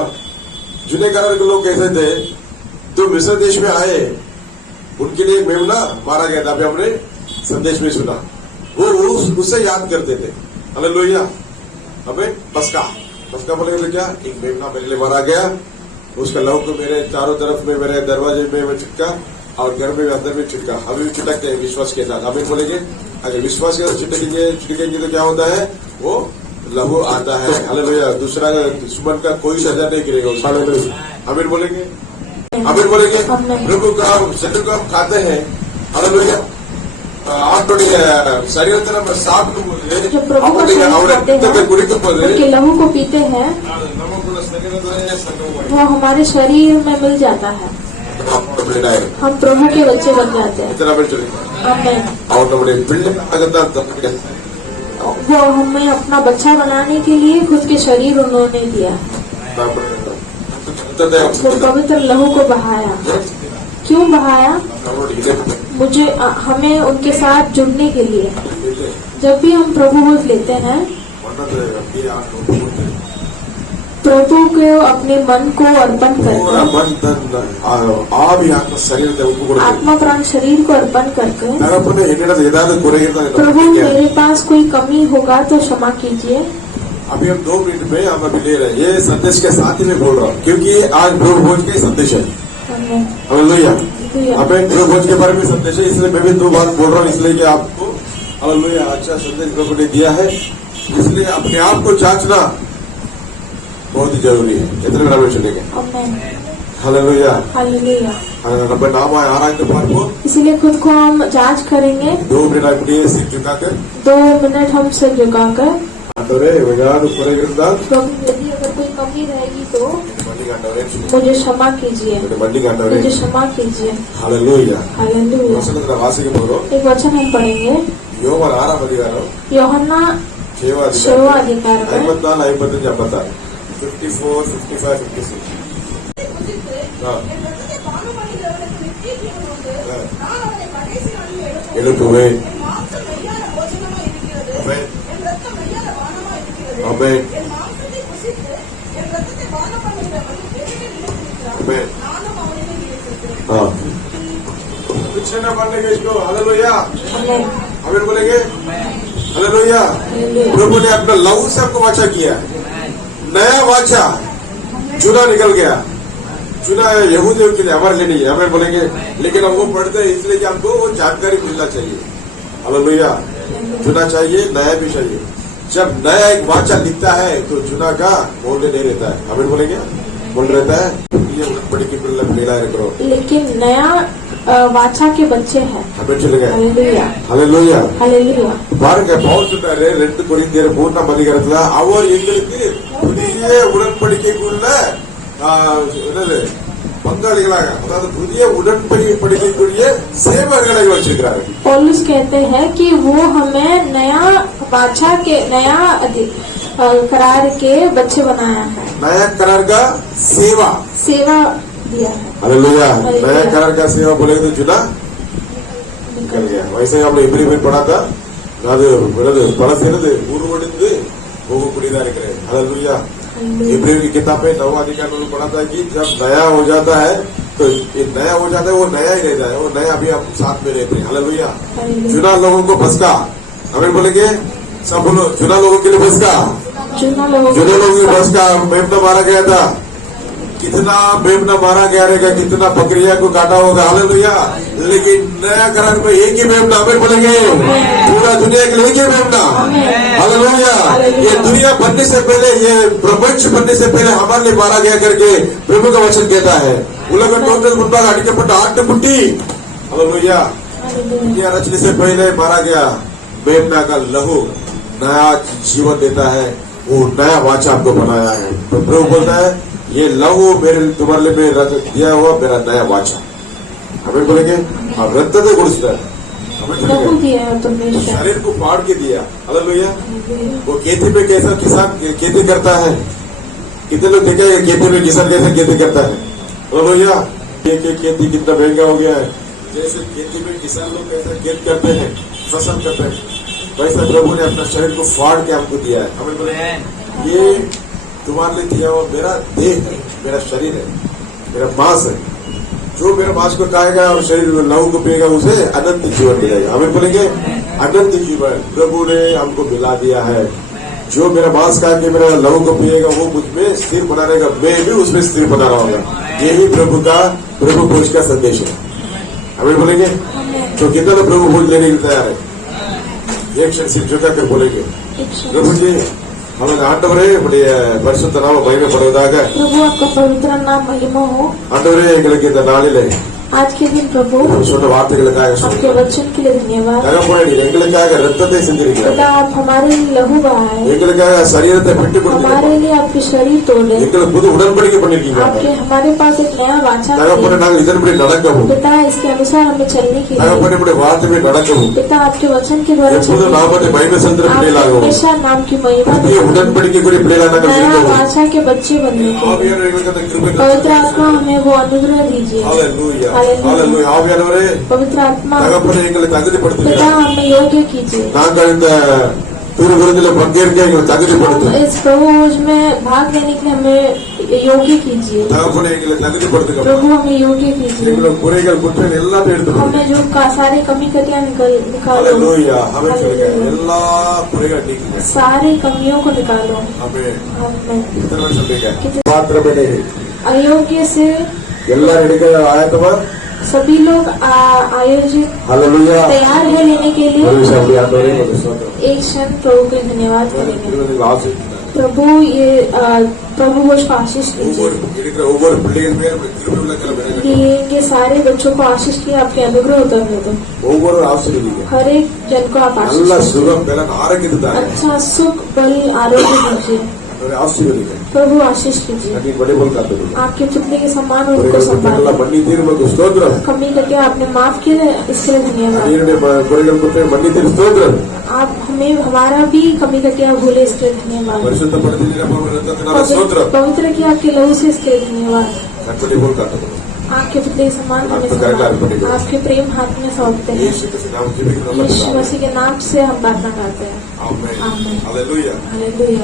जुने करार के लोग कैसे थे? जो मिस्र देश में आए उनके लिए मेमना मारा गया था, अभी हमने संदेश में सुना. वो उससे याद करते थे. हालेलुया. हमें बसका बोले क्या, एक मेमना मेरे लिए मारा गया, उसका लहू को मेरे चारों तरफ में मेरे दरवाजे में चिपका और घर में अंदर में चिपका. अभी भी चिटकते हैं विश्वास के साथ. हमें बोलेंगे अगर विश्वास के साथ चिटकेंगे तो क्या होता है, वो लहू आता है. हालेलुया. दूसरा दुश्मन का कोई सजा नहीं गिरेगा. हालेलुया. अमीर बोलेंगे प्रभु का शत्रु को हम खाते हैं. हालेलुया. ஆண்டோடைய சரீரத்தை நம்ம சாப்பிடும்போது जो प्रभु का शरीर खाते हैं குடிக்கும் போது उनके लहू को पीते हैं நமக்குள்ள சரீரத்திலே சங்கமம் वो हमारे शरीर में मिल जाता है. ஆயிடும். हम प्रभु के बच्चे बन जाते हैं. எத்தனை பேர் சொல்லுங்க? आमेन. அவர் நம்முடைய பிள்ளையாகத்தான் தப்பு. वो हमें अपना बच्चा बनाने के लिए खुद के शरीर उन्होंने दिया. वो पवित्र लहू को बहाया. क्यों बहाया? हमें उनके साथ जुड़ने के लिए. जब भी हम प्रभु को लेते हैं प्रभु को अपने मन को अर्पण करके आत्मा प्राण शरीर को अर्पण करके प्रभु मेरे पास कोई कमी होगा तो क्षमा कीजिए. अभी हम 2 मिनट में हम अभी ले रहे हैं. ये संदेश के साथ ही मैं बोल रहा हूँ, क्योंकि आज प्रभु भोज का संदेश है. हालेलुया. अभी प्रभु भोज के बारे में संदेश है, इसलिए मैं भी 2 बार बोल रहा हूँ, इसलिए कि आपको हालेलुया अच्छा संदेश प्रभु ने दिया है. इसलिए अपने आप को जांचना बहुत ही जरूरी है. इतने बड़ा चलेंगे. हालेलुया. हालेलुया. நம்ம நாம ஆராய்ந்து பார்ப்போம். इसलिए खुद को हम जांच करेंगे. 2 मिनट அப்படியே सिर झुकाकर 2 मिनट हम सिर झुकाकर ஆண்டவரே ஏதாவது குறை இருந்தால் प्रभु यदि अगर कोई कमी रहेगी तो மன்னிங்க ஆண்டவரே. मुझे क्षमा कीजिए. மன்னிங்க ஆண்டவரே. मुझे क्षमा कीजिए. हालेलुया. हालेलुया. வசனத்தை வாசிக்க போறோம். एक वचन हम पढ़ेंगे யோவான் 6ஆம் அதிகாரம் யோहन्ना 6वां अधिकार में 54, 55, 56, 54, 55, 56. எழுப்புவேன். ஆமென். आमेन. हाँ. कुछ ना बोलेंगे इसको. हालेलुया. आमीन बोलेंगे. हालेलुया. प्रभु ने अपना लहू से आपको वाचा किया. नया वाचा चुना निकल गया. चुना यहूदियों के लिए, हमारे लिए नहीं है. हमें बोलेंगे, लेकिन हम वो पढ़ते हैं इसलिए कि हमको वो जानकारी मिलना चाहिए. हालेलुया. चुना चाहिए, नया भी चाहिए. जब नया एक वाचा दिखता है तो चुना का मोल नहीं रहता है. हमें बोलेंगे बोल रहता है. ये बड़ी की पिल्ला मिला है. लेकिन नया वाचा के बच्चे हैं। हमें चले गए हालेलुया हालेलूया हालेलुया। பாருங்க பவுல் சொல்றாரு 2 கொரிந்தியர் 3ஆம் அதிகாரத்துல அவர் எங்களுக்கு புதிய உடன்படிக்கைக்குள்ள என்னது பங்காளிகளாக அதாவது புதிய உடன்படிக்கைக்குரிய சேவகர்களை வச்சிருக்கிறாரு। पौलुस कहते हैं कि वो हमें नया वाचा के नया करार के बच्चे बनाया है, नया करार का सेवा दिया है। हालेलुया। हालेलुया। नया करार का सेवा बोलेगे तो चुना निकल गया। वैसे ही हमने इब्री में पढ़ा था அது பழசிலிருந்து உருவடைந்து போகக்கூடியதா இருக்கிறது। हालेलुया। इब्री की किताब में 9वां अधिकार में पढ़ा था कि जब नया हो जाता है तो ये नया हो जाता है, वो नया ही रहता है, वो नया अभी हम साथ में रहते हैं। हालेलुया। चुना लोगों को बस का हमें बोलेंगे सब बोलो चुना लोगों के लिए बस का चुना लोगों की बस का मेमना मारा गया था। कितना मेमना मारा गया रहेगा, कितना बकरिया को काटा होगा। हालेलुया। लेकिन नया करार में एक ही मेमना हमें बोलेंगे पूरा दुनिया के लिए एक ही मेमना। हालेलुया। ये दुनिया बनने से पहले, ये प्रपंच बनने से पहले हमारे लिए मारा गया करके प्रभु का वचन कहता है। उलग टोटल मुद्दा अड़कपट्ट आटपुट्टी। हालेलुया। दुनिया रचने से पहले मारा गया मेमना का लहू नया जीवन देता है, वो नया वाचा आपको बनाया है। तो प्रभु बोलता है ये लहू मेरे तुम्हारे लिए मैं रख दिया हुआ मेरा नया वाचा। हमें बोलेंगे आप रत्ते गुड़ता है, हमें लहू दिया है तुमने शरीर को फाड़ के दिया। हालेलुया। वो खेती में कैसा किसान खेती करता है, कितने लोग देखे खेती में किसान कैसे खेती करता है। हालेलुया। एक खेती कितना महंगा हो गया है। जैसे खेती में किसान लोग कैसे खेत करते हैं, फसल करते हैं, वैसा प्रभु ने अपना शरीर को फाड़ के हमको दिया है। हमें बोले ये तुम्हारे लिए दिया हुआ मेरा देह है, मेरा शरीर है, मेरा मांस है। जो मेरा मांस को खाएगा और शरीर लहू को पिएगा उसे अनंत जीवन मिलेगा। हमें बोलेंगे अनंत जीवन प्रभु ने हमको मिला दिया है। जो मेरा मांस खा के मेरा लहू को पिएगा वो मुझ में स्थिर बना रहेगा, मैं भी उसमें स्थिर बना रहूंगा। यही प्रभु भोज का संदेश है। हमें बोलेंगे तो कितना लोग प्रभु भोज लेने के लिए तैयार है। एक क्षण सिर्फ झुका कर बोलेंगे प्रभु जी हमें ஆண்டவரே உடைய பரிசுத்த நாமம் மகிமைப்படுவதாக। प्रभु आपका पवित्र नाम महिमा हो। ஆண்டவரே எங்களுக்கு இந்த நாளிலே आज के दिन प्रभु சொன்ன வார்த்தைகளுக்காக आपके वचन के लिए धन्यवाद। தகப்பனே நீர் எங்களுக்காக ரத்தத்தை சிந்திருக்கிறீர், पिता आप हमारे लिए लहू बहाए, எங்களுக்காக சரீரத்தை விட்டு हमारे लिए आपके शरीर तोड़े, எங்களுக்கு புது உடன்படிக்கை பண்ணிருக்கீங்க। आपके हमारे पास एक नया वाचा தகப்பனே है। நாங்கள் இதன்படி நடக்கவும், पिता इसके अनुसार हमें चलने के लिए, தகப்பனே உடைய வார்த்தையை நடக்கவும், पिता आपके वचन के द्वारा எப்போது चलने, நாமத்தை மகிமை செலுத்துற आप பிள்ளைகளாகவும் हमेशा नाम की महिमा புதிய दें, உடன்படிக்கைக்குரிய பிள்ளைகளாக நாங்கள் नया இருக்கவும் वाचा के बच्चे बनने के लिए ஆவியானவர் எங்களுக்கு அந்த கிருபை पवित्र आत्मा हमें वो अनुग्रह दीजिए। ஹalleluya हालेलुया। ஹalleluya। ஆவியானவரே पवित्र आत्मा தகப்பனே எங்களை पिता தகுதிப்படுத்துங்க। हमें योग्य कीजिए। நாங்கள் இந்த திருவிருந்தில் பங்கேற்க எங்களை தகுதிப்படுத்துங்க। इस प्रभुज में भाग लेने के लिए हमें योग्य कीजिए। தகப்பனே எங்களை தகுதிப்படுத்துங்க। प्रभु हमें योग्य कीजिए। எங்களோட குறைகள் குற்றங்கள் எல்லாத்தையும் எடுத்துக்கோங்க। हमें जो सारे कमी कटियां निकालो, ஹalleluya। हमें சொல்லுங்க எல்லா குறைகள் நீக்குங்க। सारी कमियों को निकालो। ஆமென்। आमीन। எத்தனை சொல்றீங்க பாத்திரமே अयोग्य से எல்லாரும் எடுக்க ஆயத்தமா। सभी लोग आयोजित ஹalleluya। तैयार है लेने के लिए। ஒரு விஷயம் அப்படியே ஆண்டவரே உங்களுக்கு ஸ்தோத்திரம்। एक क्षण प्रभु को धन्यवाद करेंगे। திருவிருந்தில் ஆசீர்வதிங்க। प्रभु ये प्रभु को आशीष ஒவ்வொரு कीजिए। இருக்கிற ஒவ்வொரு பிள்ளைகள் மேலும் திருவிருந்தில் கிளம்புங்க। दिएंगे सारे बच्चों को आशीष की आपके अनुग्रह उतरने दो। ஒவ்வொரு ஆசீர்வதிங்க। हर एक जन को आप आशीष நல்ல दीजिए। சுகம் பலன் ஆரோக்கியத்தை தாங்க। अच्छा सुख बल आरोग्य दीजिए। ஒரு ஆசீர்வதிங்க। प्रभु आशीष कीजिए। அன்னை வடிவல் காத்துங்க। आपके पुतले के समान ஒரு उनको குறைகள் संभालिए। மன்னி தீர்வுக்கு ஸ்தோத்திரம்। कमी करके आपने माफ किए इसके लिए धन्यवाद। அன்னையுடைய குறைகள் குற்றங்கள் மன்னி தீர்வு ஸ்தோத்திரம்। आप हमें हमारा भी कमी करके आप भूले इसके लिए धन्यवाद। பரிசுத்தப்படுத்தி நம்ம ரத்தத்தினால ஸ்தோத்திரம்। पवित्र किया आपके लहू से इसके लिए धन्यवाद। கற்பனை காத்துங்க। आपके पुतले के समान हमें आपको करना है, संभालिए। आपके प्रेम हाथ में सौंपते हैं। यीशु के नाम से भी यीशु मसीह के नाम से हम प्रार्थना करते हैं। आमीन। आमीन। हालेलुया। हालेलुया।